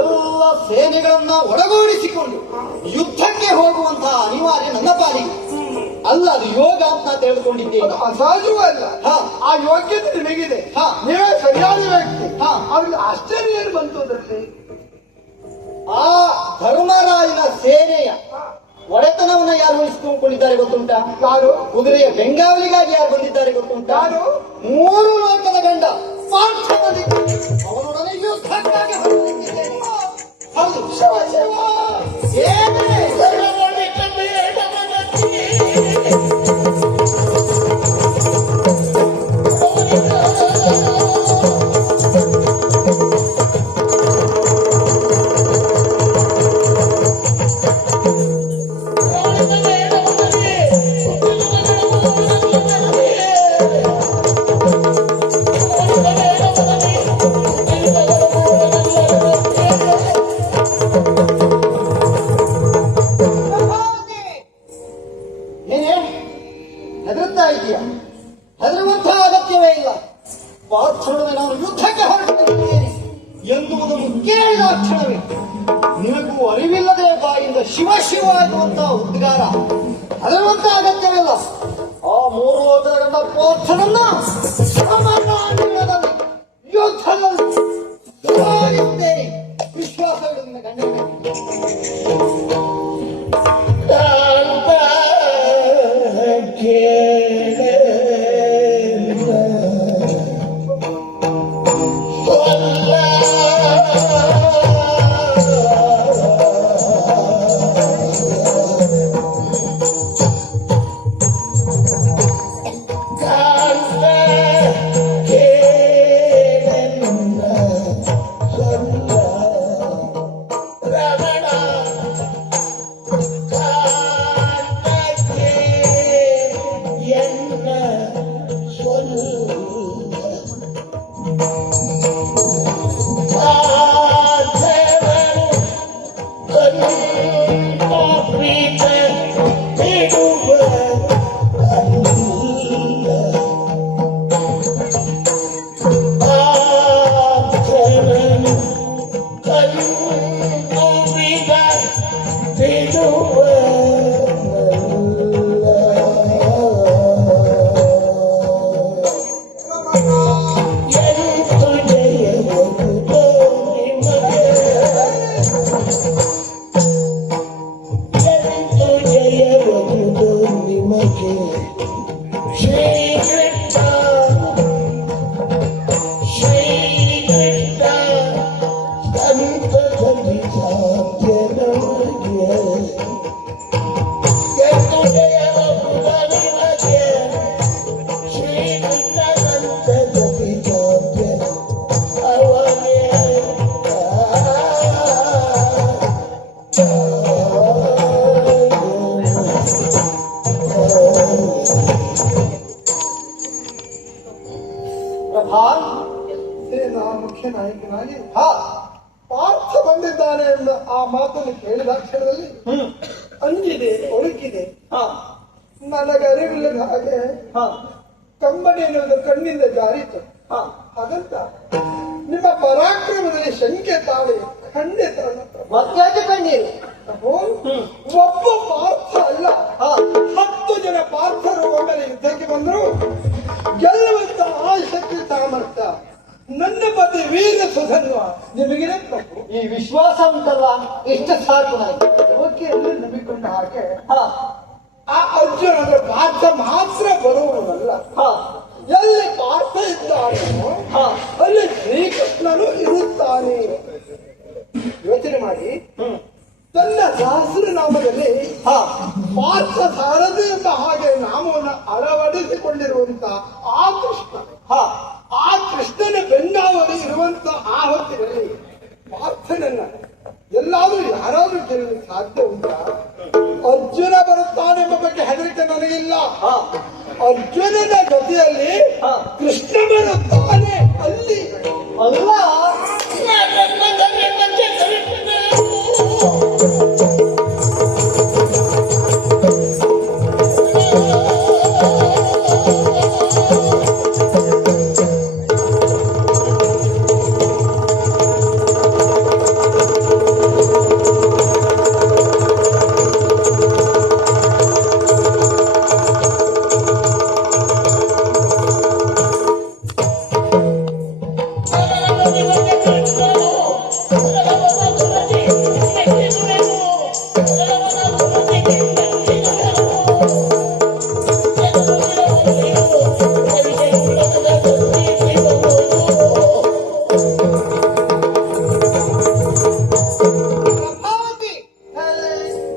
ಎಲ್ಲ ಸೇನೆಗಳನ್ನ ಒಳಗೂಡಿಸಿಕೊಂಡು ಯುದ್ಧಕ್ಕೆ ಹೋಗುವಂತಹ ಅನಿವಾರ್ಯ ನನ್ನ ಪಾಲಿಗೆ. ಅಲ್ಲ, ಅದು ಯೋಗ ಅಂತ ತಿಳಿದುಕೊಂಡಿದ್ದೇನೆ. ಅದು ಅಸಹಜವೂ ಅಲ್ಲ. ಹಾ. ಆ ಯೋಗ್ಯತೆ ನಿಮಗಿದೆ. ಹಾ. ನೀವೇ ಸರಿಯಾದ ವ್ಯಕ್ತಿ. ಹಾ. ಅವ್ರಿಗೆ ಆಶ್ಚರ್ಯ ಏನು ಬಂತು ಅದರಲ್ಲಿ? ಆ ಧರ್ಮರಾಜನ ಸೇನೆಯ ಹಾ. ಒಡೆತನವನ್ನ ಯಾರು ವಹಿಸಿಕೊಂಡಿದ್ದಾರೆ ಗೊತ್ತುಂಟಾ? ಯಾರು? ಕುದುರೆಯ ಬೆಂಗಾವಲಿಗಾಗಿ ಯಾರು ಬಂದಿದ್ದಾರೆ ಗೊತ್ತುಂಟಾ? ಯಾರು? 3 ಲೋಕದ ಗಂಡ ಪಾರ್ಥ ಬಂದಿದ್ದಾನೆ. ಅವನೊಡನೆ ಯುದ್ಧಕ್ಕಾಗಿ ಹೊರಟಿದ್ದೇನೆ. ಹೌದು, ಶಿವ ಶಿವ. ಏನೇ ಹೆದರುತ್ತಾ ಇದೆಯಾ? ಹೆದರುವಂತಹ ಅಗತ್ಯವೇ ಇಲ್ಲ. ಪಾರ್ಥನೊಡನೆ ನಾನು ಯುದ್ಧಕ್ಕೆ ಹೊರಟಿದ್ದೇನೆ ಎಂದುವುದನ್ನು ಕೇಳಿದ ಕ್ಷಣವೇ ನಿನಗೂ ಅರಿವಿಲ್ಲದೆ ಬಾಯಿಂದ ಶಿವ ಶಿವ ಎನ್ನುವಂತಹ ಉದ್ಗಾರ. ಹೆದರುವಂತಹ ಅಗತ್ಯವಿಲ್ಲ. ಆ 3 ಲೋಕದ ಗಂಡ ಪಾರ್ಥನನ್ನ ಸಮಾಧಾನದಲ್ಲಿ ಯುದ್ಧದಲ್ಲಿ ಗೆಲ್ಲುತ್ತೇನೆ. ವಿಶ್ವಾಸವಿದೆ ನಿನ್ನ ಗಂಡ ಪ್ರಭಾ, ಸೇನಾ ಮುಖ್ಯ ನಾಯಕನಾಗಿ ಹಾ, ಪಾರ್ಥ ಬಂದಿದ್ದಾನೆ ಎಂಬ ಆ ಮಾತನ್ನು ಕೇಳಿದ ಕ್ಷಣದಲ್ಲಿ ಅಂಜಿದೆ, ಒಣಗಿದೆ. ಹಾ, ನನಗರಿವಿಲ್ಲದ ಹಾಗೆ ಹಾ, ಕಂಬನಿ ಎನ್ನುವುದು ಕಣ್ಣಿಂದ ಜಾರಿತು. ಹಾ. ಹಾಗಂತ ನಿಮ್ಮ ಪರಾಕ್ರಮದಲ್ಲಿ ಶಂಕೆ ತಾಳಿ ಖಂಡಿತ ಮತ್ತ್ಯಾಕೆ ಕಣ್ಣೀರು? ಒಬ್ಬ ಪಾರ್ಥ ಅಲ್ಲ, ಹಾ, 10 ಜನ ಪಾರ್ಥರು ಒಮ್ಮೆ ಯುದ್ಧಕ್ಕೆ ಬಂದರು. ಗೆಲ್ಲುವಂತ ಆ ಶಕ್ತಿ ಸಾಮರ್ಥ್ಯ ನನ್ನ ಪತಿ ವೀರ ಸುಧನ್ವ ನಿಮಗಿದೆ ಪ್ರಭು. ಈ ವಿಶ್ವಾಸ ಉಂಟಲ್ಲ, ಎಷ್ಟು ಸಾಕು ನನಗೆ. ಲೋಕಿಯಲ್ಲಿ ನಂಬಿಕೊಂಡ ಹಾಗೆ ಹಾ, ಆ ಅರ್ಜುನ ಅಂದ್ರೆ ಪಾರ್ಥ ಮಾತ್ರ ಬರುವವನಲ್ಲ. ಹಾ, ಎಲ್ಲಿ ಪಾರ್ಥ ಇದ್ದಾನೋ ಹಾ, ಅಲ್ಲಿ ಶ್ರೀಕೃಷ್ಣನು ಇರುತ್ತಾನೆ. ಯೋಚನೆ ಮಾಡಿ, ತನ್ನ ಸಹಸ್ರನಾಮದಲ್ಲಿ ಹಾ, ಪಾರ್ಥ ಸಾರಥಿ ಎಂಬ ಹಾಗೆ ನಾಮವನ್ನು ಅಳವಡಿಸಿಕೊಂಡಿರುವಂತ ಆ ಕೃಷ್ಣ, ಹಾ, ಆ ಕೃಷ್ಣನ ಬೆಂಗಾವಲಿ ಇರುವಂತ ಆ ಹೊತ್ತಿನಲ್ಲಿ ಪಾರ್ಥನನ್ನ ಎಲ್ಲಾದ್ರೂ ಯಾರಾದ್ರೂ ಕೇಳಲಿಕ್ಕೆ ಸಾಧ್ಯ ಉಂಟಾ? ಅರ್ಜುನ ಬರುತ್ತಾನೆಂಬ ಬಗ್ಗೆ ಹೆದರಿಕೆ ನನಗಿಲ್ಲ. ಹಾ, ಅರ್ಜುನನ ಜೊತೆಯಲ್ಲಿ ಹಾ. ಕೃಷ್ಣ ಬರುತ್ತಾನೆ ಅಲ್ಲಿ. ಅಲ್ಲ,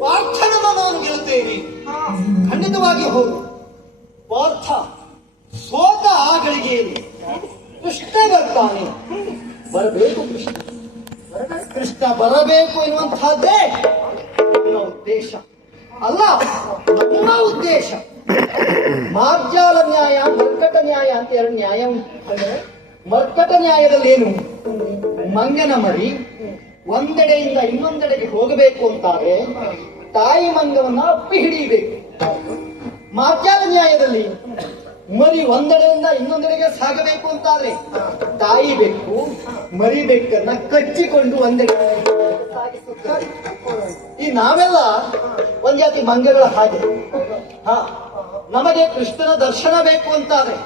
ಪಾರ್ಥನನ್ನು ನಾನು ಗೆಲ್ಲುತ್ತೇನೆ. ಖಂಡಿತವಾಗಿ ಹೌದು. ಪಾರ್ಥ ಸೋತ ಆ ಗಳಿಗೆಯಲ್ಲಿ ಕೃಷ್ಣ ಬರ್ತಾನೆ. ಬರಬೇಕು ಕೃಷ್ಣ, ಕೃಷ್ಣ ಬರಬೇಕು ಎನ್ನುವಂತಹದ್ದೇ ನನ್ನ ಉದ್ದೇಶ ಅಲ್ಲ, ನನ್ನ ಉದ್ದೇಶ. ಮಾರ್ಜಾಲ ನ್ಯಾಯ, ಮರ್ಕಟ ನ್ಯಾಯ ಅಂತ 2 ನ್ಯಾಯ ಉಂಟು. ಮರ್ಕಟ ನ್ಯಾಯದಲ್ಲಿ ಏನು? ಮಂಗನ ಮರಿ ಒಂದೆಡೆಯಿಂದ ಇನ್ನೊಂದೆಡೆಗೆ ಹೋಗಬೇಕು ಅಂತಾರೆ ತಾಯಿ ಮಂಗವನ್ನ ಅಪ್ಪಿ ಹಿಡಿಯಬೇಕು. ಮಾರ್ಜಾಲ ನ್ಯಾಯದಲ್ಲಿ ಮರಿ ಒಂದೆಡೆಯಿಂದ ಇನ್ನೊಂದೆಡೆಗೆ ಸಾಗಬೇಕು ಅಂತಾದ್ರೆ ತಾಯಿ ಬೆಕ್ಕು ಮರಿ ಬೆಕ್ಕನ್ನ ಕಚ್ಚಿಕೊಂಡು ಒಂದೆಡೆ ಸಾಗಿಸುತ್ತಾರೆ. ಈ ನಾವೆಲ್ಲ ಒಂದ್ ಜಾತಿ ಮಂಗಗಳ ಹಾಗೆ. ಹಾ, ನಮಗೆ ಕೃಷ್ಣನ ದರ್ಶನ ಬೇಕು ಅಂತಾದ್ರೆ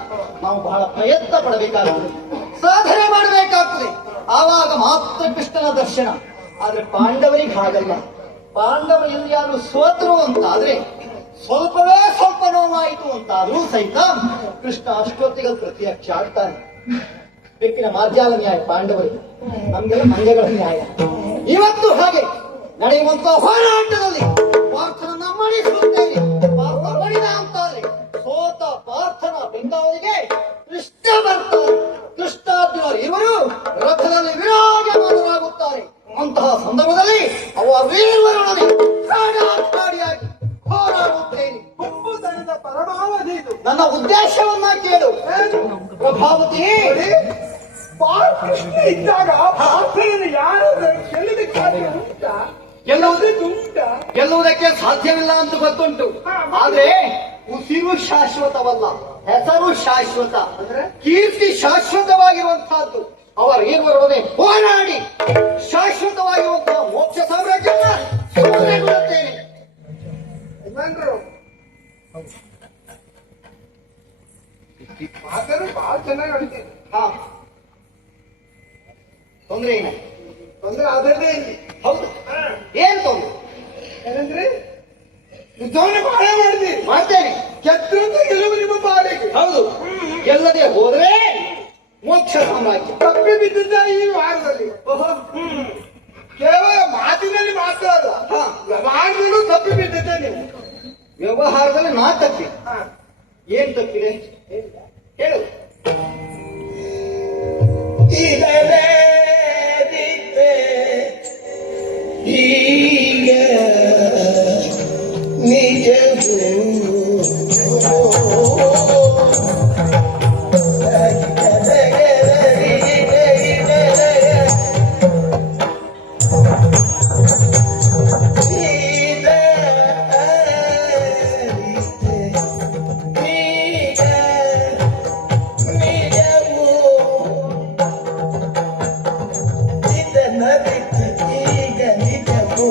ನಾವು ಬಹಳ ಪ್ರಯತ್ನ ಪಡಬೇಕಾಗ್ತದೆ, ಸಾಧನೆ ಮಾಡಬೇಕಾಗ್ತದೆ. ಆವಾಗ ಮಾತ್ರ ಕೃಷ್ಣನ ದರ್ಶನ. ಆದ್ರೆ ಪಾಂಡವರಿಗೆ ಹಾಗಲ್ಲ. ಪಾಂಡವರು ಎಲ್ಲಿಯಾರು ಸೋತರು ಅಂತಾದ್ರೆ ಸ್ವಲ್ಪವೇ ಸ್ವಲ್ಪ ನೋವಾಯಿತು ಅಂತಾದ್ರೂ ಸಹಿತ ಕೃಷ್ಣ ಅಷ್ಟೊತ್ತಿಗೆ ಪ್ರತ್ಯಕ್ಷ ಆಗ್ತಾನೆ. ಬೆಕ್ಕಿನ ಮಾರ್ಜಾಲ ನ್ಯಾಯ ಪಾಂಡವರಿಗೆ, ನಮ್ಗೆಲ್ಲ ಮಂಗಗಳ ನ್ಯಾಯ. ಇವತ್ತು ಹಾಗೆ ನಡೆಯುವಂತ ಹೋರಾಟದಲ್ಲಿ ಪಾರ್ಥನನ್ನ ಮಣಿಸುತ್ತೇನೆ. ಪಾರ್ಥ ಮಣಿದ ಅಂತಾದ್ರೆ ಸೋತ ಪಾರ್ಥನ ಬೆಂಗಾವಲಿಗೆ ಕೃಷ್ಣ ಬರ್ತಾರೆ. ಕೃಷ್ಣಾರ್ಜುನರು ಇವರು ರಥದಲ್ಲಿ ವಿರಾಜಮಾನರಾಗುತ್ತಾರೆ. ಅಂತಹ ಸಂದರ್ಭದಲ್ಲಿ ಅವರಿರುವರೊಡನೆ ಪ್ರಾಣಾಪಾಡಿಯಾಗಿ ಹೋರಾಡುತ್ತೇನೆ. ಹುಬ್ಬು ತಡೆದ ಪರಮಾವಧಿ ಇದು. ನನ್ನ ಉದ್ದೇಶವನ್ನ ಕೇಳು ಪ್ರಭಾವತಿ. ಕೃಷ್ಣ ಇದ್ದಾಗ ಪಾರ್ಥನನ್ನು ಯಾರು ಗೆಲ್ಲಲಿಕ್ಕೆ ಸಾಧ್ಯ ಉಂಟಾ? ಉಂಟಾ? ಗೆಲ್ಲುವುದಕ್ಕೆ ಸಾಧ್ಯವಿಲ್ಲ ಅಂತ ಗೊತ್ತುಂಟು. ಆದ್ರೆ ಉಸಿರು ಶಾಶ್ವತವಲ್ಲ, ಹೆಸರು ಶಾಶ್ವತ, ಕೀರ್ತಿ ಶಾಶ್ವತವಾಗಿರುವಂತಹದ್ದು. ಅವರಿರುವರೊಡನೆ ಹೋರಾಡಿ ಶಾಶ್ವತವಾಗಿರುವಂತಹ ಮೋಕ್ಷ ಸಾಮ್ರಾಜ್ಯವನ್ನ ಸುಮ್ಮನೆಗೊಳ್ಳುತ್ತೇನೆ. ಮಾತನ್ನು ಬಹಳ ಚೆನ್ನಾಗಿ ನಡೀತೀನಿ. ಹಾ, ತೊಂದ್ರೆ ಏನ? ತೊಂದ್ರೆ ಅದರದೇ ಇಲ್ಲಿ. ಹೌದು, ಏನ್ ತೊಂದ್ರೆ? ಏನಂದ್ರೆ ಯುದ್ಧವನ್ನು ಬಹಳ ಮಾಡ್ತೀನಿ. ಮಾಡ್ತೇನೆ. ಆದ್ರೆ ನಾ ತಪ್ಪಿ ಹಾ. ಏನ್ ತಪ್ಪಿದೆ ಹೇಳು. ಇದರೇ ದಿತ್ತೆ ಈಗ ನಿಜವೂ ಈಗ ನಿಜವೂ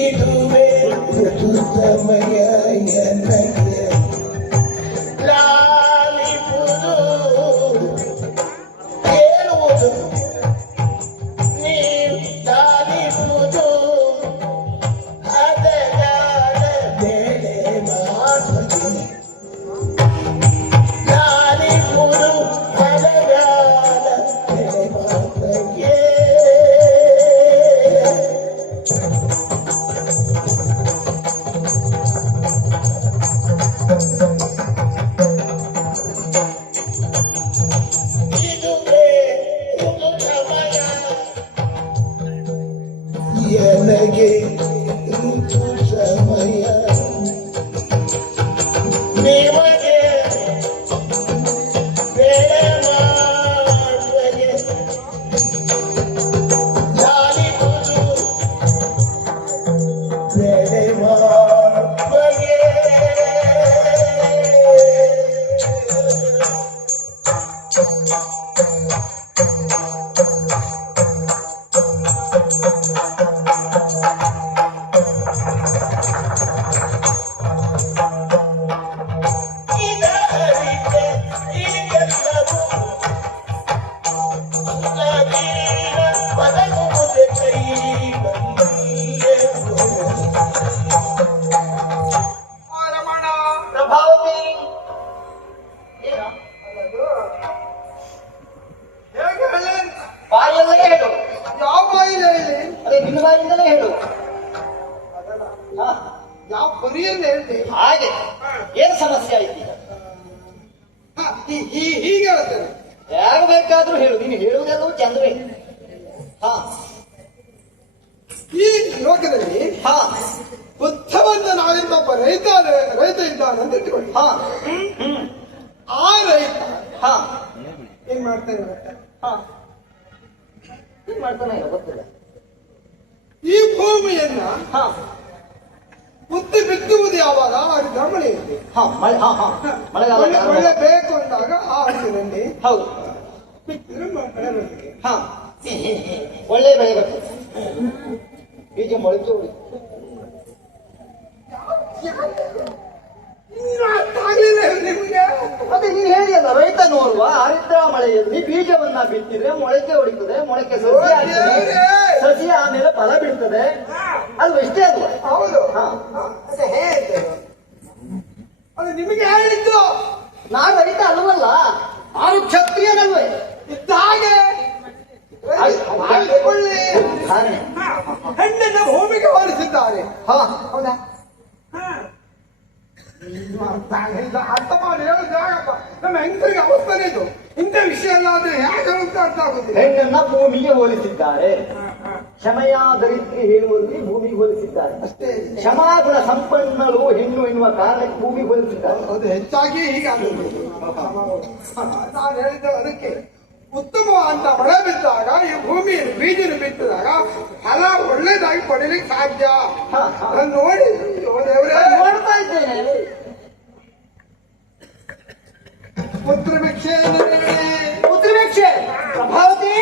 ಇದುವೇ ಋತು ಸಮಯ ನನಗೆ ಲಾಲಿಪುದು ಹೇಳುವುದು ನೀವು ಲಾಲಿಪುದು ಅದಗಾದ ಬೇಳೆ ಮಾಡುವುದು ಲಾಲಿಪುದು ಅದಗಾದ ಬೇಳೆ ಮಾಡುವುದೇ ನನಗೆ ಋತು ಸಮಯ ನಿಮಗೆ ಬೆಳೆ ಮಾಡುವೆ ಲಾಲಿಪುದು ಬೆಳೆ ಮಾಡುವೆ ರಮಣ, ಪ್ರಭಾವತಿ ಏನು ಹೇಗೆ ಹೇಳಿ ಅಂತ? ಬಾಯಲ್ಲೇ ಹೇಳು. ಯಾವ ಬಾಯಿಲಿ ಹೇಳಿ? ಅದೇ ನಿನ್ನ ಬಾಯಿಂದಲೇ ಹೇಳು. ಅದಲ್ಲ, ಹಾ, ಯಾವ ಪರಿಯಲ್ಲಿ ಹೇಳಿ? ಹಾಗೆ ಏನು ಸಮಸ್ಯೆ ಆಯ್ತು ಈಗ? ಹಾ, ಹೀಗೆ ಹೇಳ್ತೇನೆ. ಯಾರು ಬೇಕಾದ್ರೂ ಹೇಳು, ನೀನು ಹೇಳುವುದೆಲ್ಲವೂ ಚಂದವೇ. ಹಾ ಈ ಲೋಕದಲ್ಲಿ ಹಾ ಬುದ್ಧವಂತನಾಗಿದ್ದ ಒಬ್ಬ ರೈತ ಇದ್ದಾನೆ ಅಂತ ಇಟ್ಕೊಳ್ಳಿ. ಹಾ ಆ ರೈತ ಹಾ ಏನ್ ಮಾಡ್ತಾನೆ ಗೊತ್ತಾ? ಹಾ ಏನ್ ಮಾಡ್ತಾನೆ ಗೊತ್ತಿಲ್ಲ. ಈ ಭೂಮಿಯನ್ನ ಹಾ ಬುದ್ಧಿ ಬಿತ್ತುವುದು ಯಾವಾಗ? ಆ ಮಳೆಯಲ್ಲಿ. ಹಾ ಮಳೆ. ಹಾ ಹಾ ಮಳೆಗಾಲ ಮಳೆ ಬೇಕು ಅಂದಾಗ ಆ ಹಸಿರಲ್ಲಿ ಹೌದು. ಬಿತ್ತಿದ್ರೆ ಮಳೆ ಬರ್ತದೆ. ಹಾ ಒಳ್ಳೆ ಬೆಳೆ ಬರ್ತದೆ. ಬೀಜ ಮೊಳಕೆ ಹೊಡಿತು. ಇನ್ನು ಅರ್ಥ ಆಗ್ಲಿಲ್ಲ ನಿಮ್ಗೆ? ಮತ್ತೆ ನೀನು ಹೇಳಿಯಲ್ಲ, ರೈತ ನೋಡುವ ಹರಿದ್ರ ಮಳೆಯಲ್ಲಿ ಬೀಜವನ್ನ ಬಿತ್ತಿದ್ರೆ ಮೊಳಕೆ ಹೊಡಿತದೆ, ಮೊಳಕೆ ಸಸಿ ಆಗ್ತದೆ, ಸಸಿ ಆಮೇಲೆ ಫಲ ಬಿಡ್ತದೆ. ಅಲ್ವಾ ಇಷ್ಟೇ ಅಲ್ವಾ? ಹೌದು. ಹಾ. ಅದೇ ಹೇಗೆ ಅದು ನಿಮಗೆ ಹೇಳಿದ್ದು ನಾನು ರೈತ ಅಲ್ವಲ್ಲ, ನಾನು ಕ್ಷತ್ರಿಯನಲ್ವೇ ಇದ್ದ ಹಾಗೆ ಆಯ್ದುಕೊಳ್ಳಿ. ಕಾರಣ ಹೆಣ್ಣನ್ನ ಭೂಮಿಗೆ ಹೋಲಿಸಿದ್ದಾರೆ. ಹಾ ಹೌದಾ? ಅರ್ಥ ಮಾಡಿ ಹೇಳುದಾಗಪ್ಪ. ನಮ್ಮ ಹೆಂಗಸರಿಗೆ ಅವಸ್ಥಾನೆ ಇದು. ಇಂಥ ವಿಷಯ ಎಲ್ಲ ಆದ್ರೆ ಹೇಗೆ ಅಂತ ಅರ್ಥ ಆಗುದಿಲ್ಲ. ಹೆಣ್ಣನ್ನ ಭೂಮಿಗೆ ಹೋಲಿಸಿದ್ದಾರೆ. ಕ್ಷಮೆಯ ದರಿದ್ರಿ ಹೇಳುವಲ್ಲಿ ಭೂಮಿಗೆ ಹೋಲಿಸಿದ್ದಾರೆ. ಅಷ್ಟೇ. ಕ್ಷಮಾಗುಣ ಸಂಪನ್ನಳು ಹೆಣ್ಣು ಎನ್ನುವ ಕಾರಣಕ್ಕೆ ಭೂಮಿಗೆ ಹೋಲಿಸಿದ್ದಾರೆ. ಅದು ಹೆಚ್ಚಾಗಿ ಹೀಗಾಗುತ್ತೆ. ನಾನು ಹೇಳಿದ ಅದಕ್ಕೆ ಉತ್ತಮವಾದ ಮಳೆ ಬಿದ್ದಾಗ ಈ ಭೂಮಿಯಲ್ಲಿ ಬೀಜನ ಬಿತ್ತಿದಾಗ ಫಲ ಒಳ್ಳೇದಾಗಿ ಪಡೀಲಿಕ್ಕೆ ಸಾಧ್ಯ. ನಾನು ನೋಡಿ ದೇವರೇ ನೋಡ್ತಾ ಇದ್ದೇನೆ. ಪುತ್ರ ಭಿಕ್ಷೆ ಉದ್ರವೇಕ್ಷೆ ಪ್ರಭಾವತಿ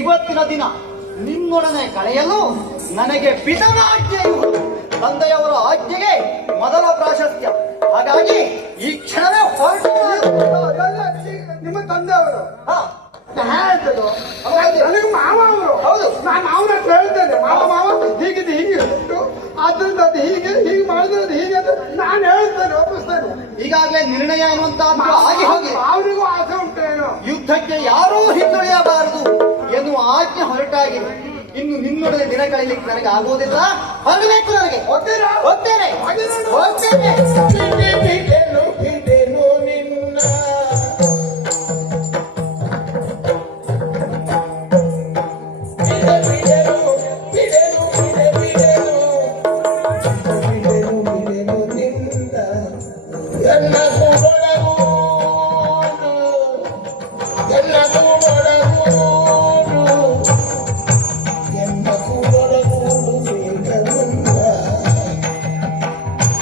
ಇವತ್ತಿನ ದಿನ ನಿನ್ನೊಡನೆ ಕಳೆಯಲು ನನಗೆ ಪಿತನ ಆಜ್ಞೆಯು ತಂದೆಯವರ ಆಜ್ಞೆಗೆ ಮೊದಲ ಪ್ರಾಶಸ್ತ್ಯ. ಹಾಗಾಗಿ ಈ ಕ್ಷಣವೇ ಹೊರಟು ನಿಮ್ಮ ತಂದೆಯವರು ಹಾ, ಹೇಳ್ತದೆ ನನಗೆ ಮಾವ ಅವರು. ಹೌದು. ನಾನು ಅವನ ಹತ್ರ ಹೇಳ್ತೇನೆ ಮಾವ ಹೀಗಿದೆ ಹೀಗೆ ಉಂಟು ಆದ್ರಿಂದ ಅದು ಹೀಗೆ ಮಾಡಿದ್ರೆ ಅದು ಹೀಗೆ ಅಂತ ನಾನು ಹೇಳ್ತೇನೆ, ಒಪ್ಪಿಸ್ತೇನೆ. ಈಗಾಗಲೇ ನಿರ್ಣಯ ಎನ್ನುವಂತಹದ್ದು ಆಗಿ ಹೋಗಿ ಅವರಿಗೂ ಆಸೆ ಉಂಟೇನೋ ಯುದ್ಧಕ್ಕೆ ಯಾರೂ ಹಿಂದುಳಿಯಬಾರದು ಎನ್ನುವ ಆಜ್ಞೆ ಹೊರಟಾಗಿದೆ. ಇನ್ನು ನಿನ್ನೊಡನೆ ದಿನ ಕಳೆಯಲಿಕ್ಕೆ ನನಗೆ ಆಗುವುದಿಲ್ಲ. ಹೊರಡಬೇಕು ನನಗೆ. ಹೋಗ್ತೀರಾ? ಹೋಗ್ತೇನೆ ಹೋಗ್ತೇನೆ. ಬಿಡೆನು ಬಿಡೆನು ನಿನ್ನ ಬಿಡೆನು ಬಿಡೆನು ಬಿಡೆನು ಬಿಡೆನು ಬಿಡೆನು ನಿನ್ನ ಎನ್ನ ಕೂಡಗು ಎನ್ನ ಕೂಡಗು ಎನ್ನ ಕೂಡಗು ಬೇಕನ್ನ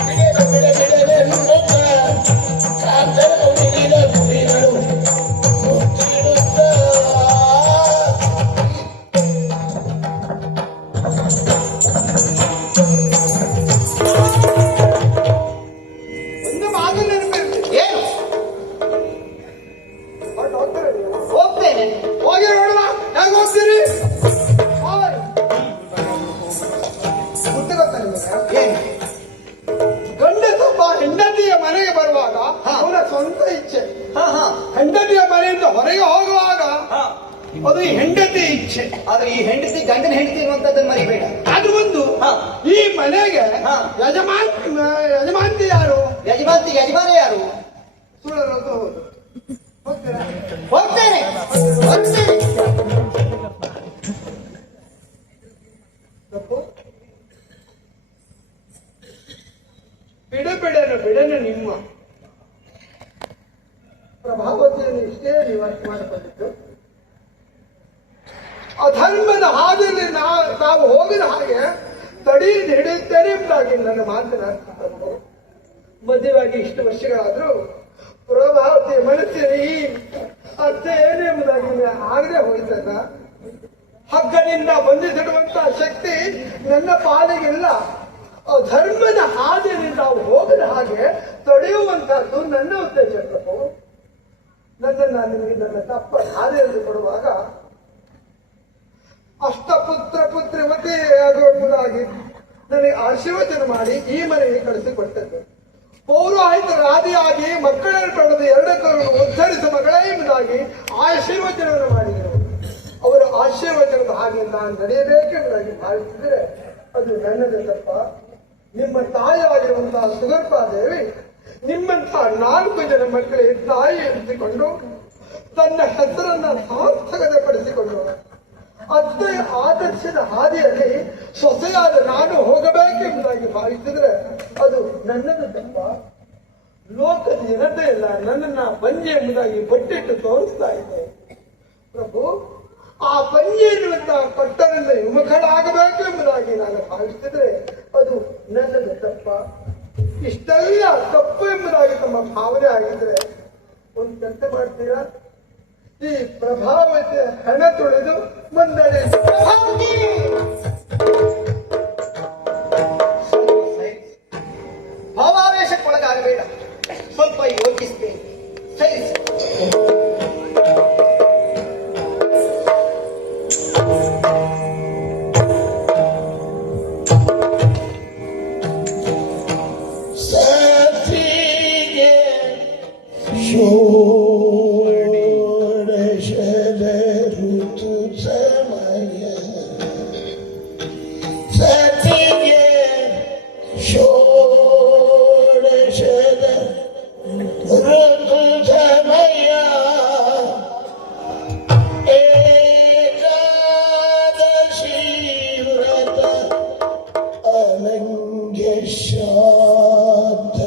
ಬಿಡೆನು ಬಿಡೆ ಬಿಡೆನು ಕಾಂತನು ಬಿಡಿದ ಗುರಿಗಳು ಮುತ್ತಿಡುತ್ತ ಒಂದು ಮಾತು ನೆನಪಿರ್ಲಿ. ಏನು ಹೊರಟು ಹೋಗ್ತಾರೆ ನೀವು. ಹೋಗ್ತೇನೆ. ಹೋಗಿ ನೋಡುವ ಹೇಗೆ ಹೋಗ್ತೀರಿ. ಬುದ್ಧಿ ಗೊತ್ತಾ ನಿಮಗೆ? ಏನು ಗಂಡಸೊಬ್ಬ ಹೆಂಡತಿಯ ಮನೆಗೆ ಬರುವಾಗ ಹಾ. ಅವನ ಸ್ವಂತ ಇಚ್ಛೆ. ಹಾ ಹಾ ಹೆಂಡತಿಯ ಮನೆಯಿಂದ ಹೊರಗೆ ಹೋಗುವಾಗ ಹಾ. ಅದು ಈ ಹೆಂಡತಿ ಇಚ್ಛೆ. ಆದ್ರೆ ಈ ಹೆಂಡತಿ ಗಂಡನ ಹೆಂಡತಿ ಇರುವಂತದ್ದನ್ನು ಮರಿಬೇಡ. ಅದು ಒಂದು ಹಾ. ಈ ಮನೆಗೆ ಹಾ. ಯಜಮಾಂತಿ ಯಾರು? ಯಜಮಾನ ಯಾರು? ಸುಳ್ಳಲ್ಲದು ಹೌದು. ಹೋಗ್ತೀರಾ? ಹೋಗ್ತೇನೆ ಹೋಗ್ತೇನೆ. ತಪ್ಪು? ಬಿಡನು ನಿಮ್ಮ ಪ್ರಭಾವತಿಯನ್ನು ಇಷ್ಟೇ ನಿವಾಸ ಮಾಡಿಕೊಂಡಿದ್ದು. ಅಧರ್ಮದ ಹಾದಿಯಲ್ಲಿ ನಾವು ಹೋಗಿದ ಹಾಗೆ ತಡಿ ಹಿಡಿಯುತ್ತೇನೆ ಎಂಬುದಾಗಿ ನನ್ನ ಮಾತಿನ ಅರ್ಥ. ಮದುವೆಯಾಗಿ ಇಷ್ಟು ವರ್ಷಗಳಾದ್ರೂ ಪ್ರಭಾವತಿಯ ಮನಸ್ಸಿನ ಈ ಅರ್ಥ ಏನು ಎಂಬುದಾಗಿ ಆಗದೆ ಹೋಯ್ತಲ್ಲ. ಹಗ್ಗದಿಂದ ಬಂಧಿಸಿಡುವಂತಹ ಶಕ್ತಿ ನನ್ನ ಪಾಲಿಗಿಲ್ಲ. ಧರ್ಮದ ಹಾದಿಯಲ್ಲಿ ನಾವು ಹೋಗದ ಹಾಗೆ ತಡೆಯುವಂತಹದ್ದು ನನ್ನ ಉದ್ದೇಶ. ಪ್ರಭು, ನನ್ನನ್ನು ನಿಮಗೆ ನನ್ನ ತಪ್ಪ ಹಾದಿಯಲ್ಲಿ ಕೊಡುವಾಗ ಅಷ್ಟಪುತ್ರ ಪುತ್ರಿವತಿ ಆಗುವುದಾಗಿ ನನಗೆ ಆಶೀರ್ವಚನ ಮಾಡಿ ಈ ಮನೆಗೆ ಕಳಿಸಿಕೊಟ್ಟದ್ದು. ಪೌರೋಹಿತರ ಆದಿಯಾಗಿ ಮಕ್ಕಳನ್ನು ಪಡೆದ ಎರಡಕ್ಕೂ ಉದ್ಧರಿಸ ಮಗಳೇ ಎಂಬುದಾಗಿ ಆಶೀರ್ವಚನವನ್ನು ಮಾಡಿದರು. ಅವರ ಆಶೀರ್ವಚನದ ಹಾಗೆ ನಾನು ನಡೆಯಬೇಕೆಂಬುದಾಗಿ ಭಾವಿಸಿದರೆ ಅದು ನನ್ನದೇ ತಪ್ಪ. ನಿಮ್ಮ ತಾಯಿಯಾಗಿರುವಂತಹ ಸುಗರ್ಭಾದೇವಿ ನಿಮ್ಮಂತಹ 4 ಜನ ಮಕ್ಕಳಿಗೆ ತಾಯಿ ಎನಿಸಿಕೊಂಡು ತನ್ನ ಹೆಸರನ್ನ ಸಾರ್ಥಕತೆ ಪಡಿಸಿಕೊಂಡು ಅತ್ತೆಯ ಆದರ್ಶದ ಹಾದಿಯಲ್ಲಿ ಸೊಸೆಯಾದ ನಾನು ಹೋಗಬೇಕೆಂಬುದಾಗಿ ಭಾವಿಸಿದರೆ ಅದು ನನ್ನದು ತಪ್ಪ. ಲೋಕದ ಜನತೆ ಎಲ್ಲ ನನ್ನನ್ನ ಬಂಜೆ ಎಂಬುದಾಗಿ ಬಟ್ಟಿಟ್ಟು ತೋರಿಸ್ತಾ ಇದೆ. ಪ್ರಭು, ಆ ಬಂಜೆ ಎನ್ನುವಂತಹ ಪಟ್ಟಣದಿಂದ ವಿಮುಖಳಾಗಬೇಕು ಎಂಬುದಾಗಿ ನಾನು ಭಾವಿಸಿದ್ರೆ ಅದು ನನ್ನದ ತಪ್ಪ. ಇಷ್ಟೆಲ್ಲ ತಪ್ಪು ಎಂಬುದಾಗಿ ತಮ್ಮ ಭಾವನೆ ಆಗಿದ್ರೆ ಒಂದು ಕೆಲಸ ಮಾಡ್ತೀರಾ? ಈ ಪ್ರಭಾವತೆ ಹಣ ತೊಳೆದು ಮುಂದಡೆ ಭಾವಾವೇಶಕ್ಕೊಳಗಾಗಬೇಡ, ಸ್ವಲ್ಪ ಯೋಚಿಸ್ತೇನೆ. ಸರಿ ಸತಿಗೆ ಷೋಡಶದ ಋತು ಸಮಯ, ಸತಿಗೆ ಷೋಡಶದ ಋತು ಸಮಯ, ಏಕಾದಶಿ ವ್ರತ ಅನಂಗ್ಯ ಶ್ರಾದ್ದ,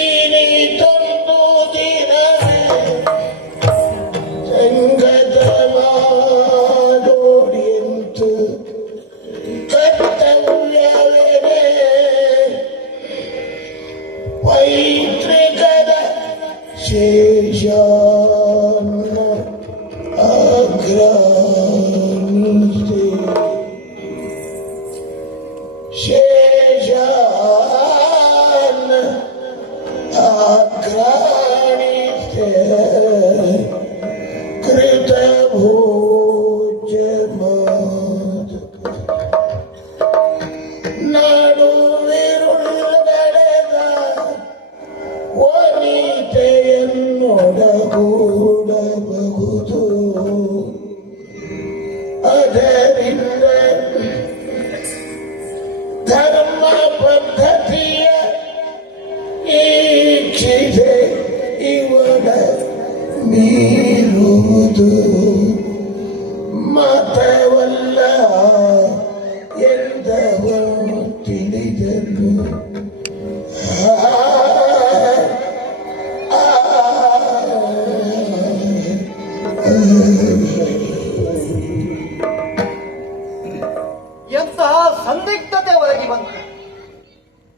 ಇನಿತೊಂದು ದಿನವೇ ಸಂಗತ ಮಾಡೋಡಿಯಂತು ಕರ್ತವ್ಯವೇನೆ, ಪೈತೃಕದ ಶೇಷಾನ್ನ ಅಗ್ರಾಣಿತೆ, ಶೇಷಾನ್ನ ಅಗ್ರಾಣಿತೆ, ಕೃತ ಭೋಜ ಮಾತುಕ ನಡುವಿರುಳಗಡೆದ ವನಿತೆಯನ್ನೊಡಗೂಡಬಹುದು. ಅದರಿಂದ ಧರ್ಮ ಪದ್ಧತಿಯ ಈಕ್ಷಿದೆ ಇವಳ ಮೀರುವುದು ಮತವಲ್ಲ ಎಂದವನು ತಿಳಿದನು. ಎಂತಹ ಸಂದಿಗ್ಧತೆ ಒದಗಿ ಬಂತು,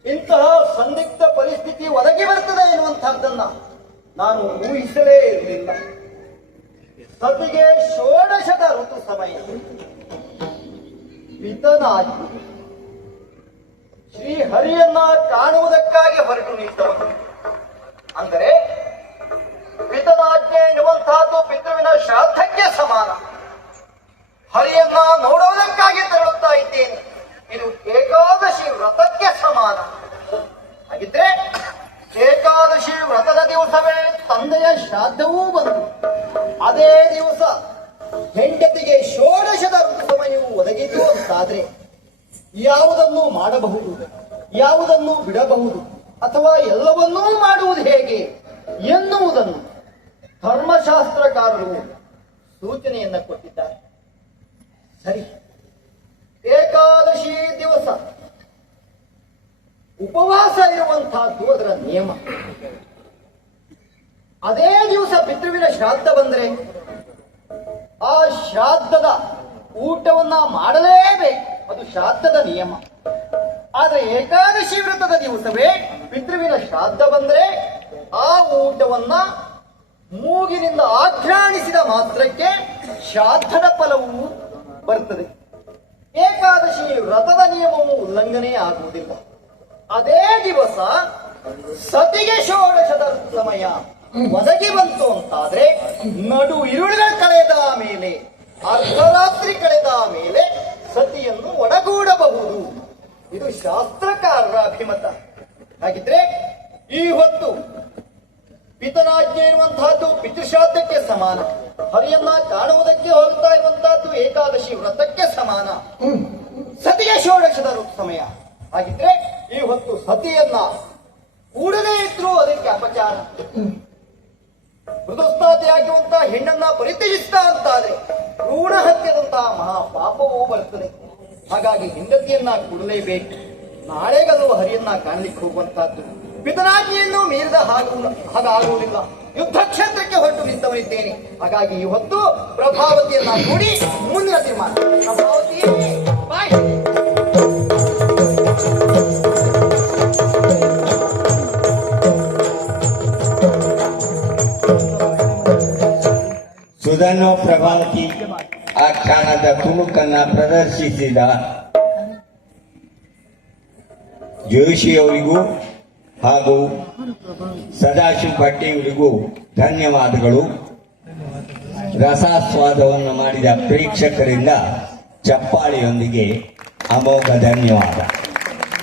ಇಂತಹ ಸಂದಿಗ್ಧ ಪರಿಸ್ಥಿತಿ ಒದಗಿ ಬರ್ತದೆ ಎನ್ನುವಂತಹದ್ದನ್ನ ನಾನು ಊಹಿಸಲೇ ಇರಲಿಲ್ಲ. ಸತಿಗೆ ಷೋಡಶದ ಋತು ಸಮಯ, ಪಿತನಾಗಿ ಶ್ರೀ ಹರಿಯನ್ನ ಕಾಣುವುದಕ್ಕಾಗಿ ಹೊರಟು ನಿಂತವನು. ಅಂದರೆ ಪಿತನಾಜ್ಞೆ ಎನ್ನುವಂತಹದ್ದು ಪಿತೃವಿನ ಶ್ರಾದ್ದಕ್ಕೆ ಸಮಾನ. ಹರಿಯನ್ನ ನೋಡುವುದಕ್ಕಾಗಿ ತೆರಳುತ್ತಾ ಇದ್ದೇನೆ, ಇದು ಏಕಾದಶಿ ವ್ರತಕ್ಕೆ ಸಮಾನ. ಹಾಗಿದ್ರೆ ಏಕಾದಶಿ ವ್ರತದ ದಿವಸವೇ ತಂದೆಯ ಶ್ರಾದ್ದವೂ ಬಂತು. ಅದೇ ದಿವಸ ಹೆಂಡತಿಗೆ ಷೋಡಶದ ಋತು ಸಮಯವು ಒದಗಿತು ಅಂತಾದ್ರೆ ಯಾವುದನ್ನು ಮಾಡಬಹುದು, ಯಾವುದನ್ನು ಬಿಡಬಹುದು, ಅಥವಾ ಎಲ್ಲವನ್ನೂ ಮಾಡುವುದು ಹೇಗೆ ಎನ್ನುವುದನ್ನು ಧರ್ಮಶಾಸ್ತ್ರಕಾರರು ಸೂಚನೆಯನ್ನ ಕೊಟ್ಟಿದ್ದಾರೆ. ಸರಿ, ಏಕಾದಶಿ ದಿವಸ ಉಪವಾಸ ಇರುವಂತಹದ್ದು ಅದರ ನಿಯಮ. ಅದೇ ದಿವಸ ಪಿತೃವಿನ ಶ್ರಾದ್ದ ಬಂದರೆ ಆ ಶ್ರಾದ್ದದ ಊಟವನ್ನ ಮಾಡಲೇಬೇಕು, ಅದು ಶ್ರಾದ್ದದ ನಿಯಮ. ಆದ್ರೆ ಏಕಾದಶಿ ವ್ರತದ ದಿವಸವೇ ಪಿತೃವಿನ ಶ್ರಾದ್ದ ಬಂದರೆ ಆ ಊಟವನ್ನ ಮೂಗಿನಿಂದ ಆಘ್ರಾಣಿಸಿದ ಮಾತ್ರಕ್ಕೆ ಶ್ರಾದ್ದದ ಫಲವು ಬರ್ತದೆ. ಏಕಾದಶಿ ವ್ರತದ ನಿಯಮವು ಉಲ್ಲಂಘನೆ ಆಗುವುದಿಲ್ಲ. ಅದೇ ದಿವಸ ಸತಿಗೆ ಷೋಡಶದ ಸಮಯ ಒದಗಿ ಬಂತು ಅಂತಾದ್ರೆ ನಡು ಇರುಳುಗಳ ಕಳೆದ ಮೇಲೆ, ಅರ್ಧರಾತ್ರಿ ಕಳೆದ ಮೇಲೆ ಸತಿಯನ್ನು ಒಡಗೂಡಬಹುದು. ಇದು ಶಾಸ್ತ್ರಕಾರರ ಅಭಿಮತ. ಹಾಗಿದ್ರೆ ಈ ಹೊತ್ತು ಪಿತನಾಜ್ಞೆ ಇರುವಂತಹದ್ದು ಪಿತೃಶ್ರಾದ್ದಕ್ಕೆ ಸಮಾನ, ಹರಿಯನ್ನ ಕಾಣುವುದಕ್ಕೆ ಹೋಗ್ತಾ ಇರುವಂತಹದ್ದು ಏಕಾದಶಿ ವ್ರತಕ್ಕೆ ಸಮಾನ. ಸತಿಗೆ ಷೋಡಶದ ಸಮಯ. ಹಾಗಿದ್ರೆ ಈ ಹೊತ್ತು ಸತಿಯನ್ನ ಕೂಡಲೇ ಇದ್ರು ಅದಕ್ಕೆ ಅಪಚಾರ. ಮೃದುಸ್ನಾತಿಯಾಗಿರುವಂತಹ ಹೆಣ್ಣನ್ನ ಪರಿತ್ಯಜಿಸ್ತಾ ಅಂತಾದ್ರೆ ಭ್ರೂಣ ಹತ್ಯದಂತಹ ಮಹಾಪಾಪವೂ ಬರ್ತದೆ. ಹಾಗಾಗಿ ಹೆಂಡತಿಯನ್ನ ಕೂಡಲೇಬೇಕು. ನಾಳೆ ಗೆಲ್ಲುವ ಹರಿಯನ್ನ ಕಾಣಲಿಕ್ಕೆ ಹೋಗುವಂತಹದ್ದು ಪಿತನಾಜ್ಞೆಯನ್ನು ಮೀರಿದ ಹಾಗಾಗುವುದಿಲ್ಲ. ಯುದ್ಧ ಕ್ಷೇತ್ರಕ್ಕೆ ಹೊರಟು ನಿಂತವನಿದ್ದೇನೆ. ಹಾಗಾಗಿ ಇವತ್ತು ಪ್ರಭಾವತಿಯನ್ನ ಕೂಡಿ ಮುಂದಿನ ತೀರ್ಮಾನ. ಪ್ರಭಾವತಿ ಬಾಯ್. ಸುಧನ್ವ ಪ್ರಭಾವತಿ ಆಖ್ಯಾನದ ತುಣುಕನ್ನ ಪ್ರದರ್ಶಿಸಿದ ಜೋಶಿಯವರಿಗೂ ಹಾಗೂ ಸದಾಶಿವ ಭಟ್ಟಿಯವರಿಗೂ ಧನ್ಯವಾದಗಳು. ರಸಾಸ್ವಾದವನ್ನು ಮಾಡಿದ ಪ್ರೇಕ್ಷಕರಿಂದ ಚಪ್ಪಾಳೆಯೊಂದಿಗೆ ಅಮೋಘ ಧನ್ಯವಾದ.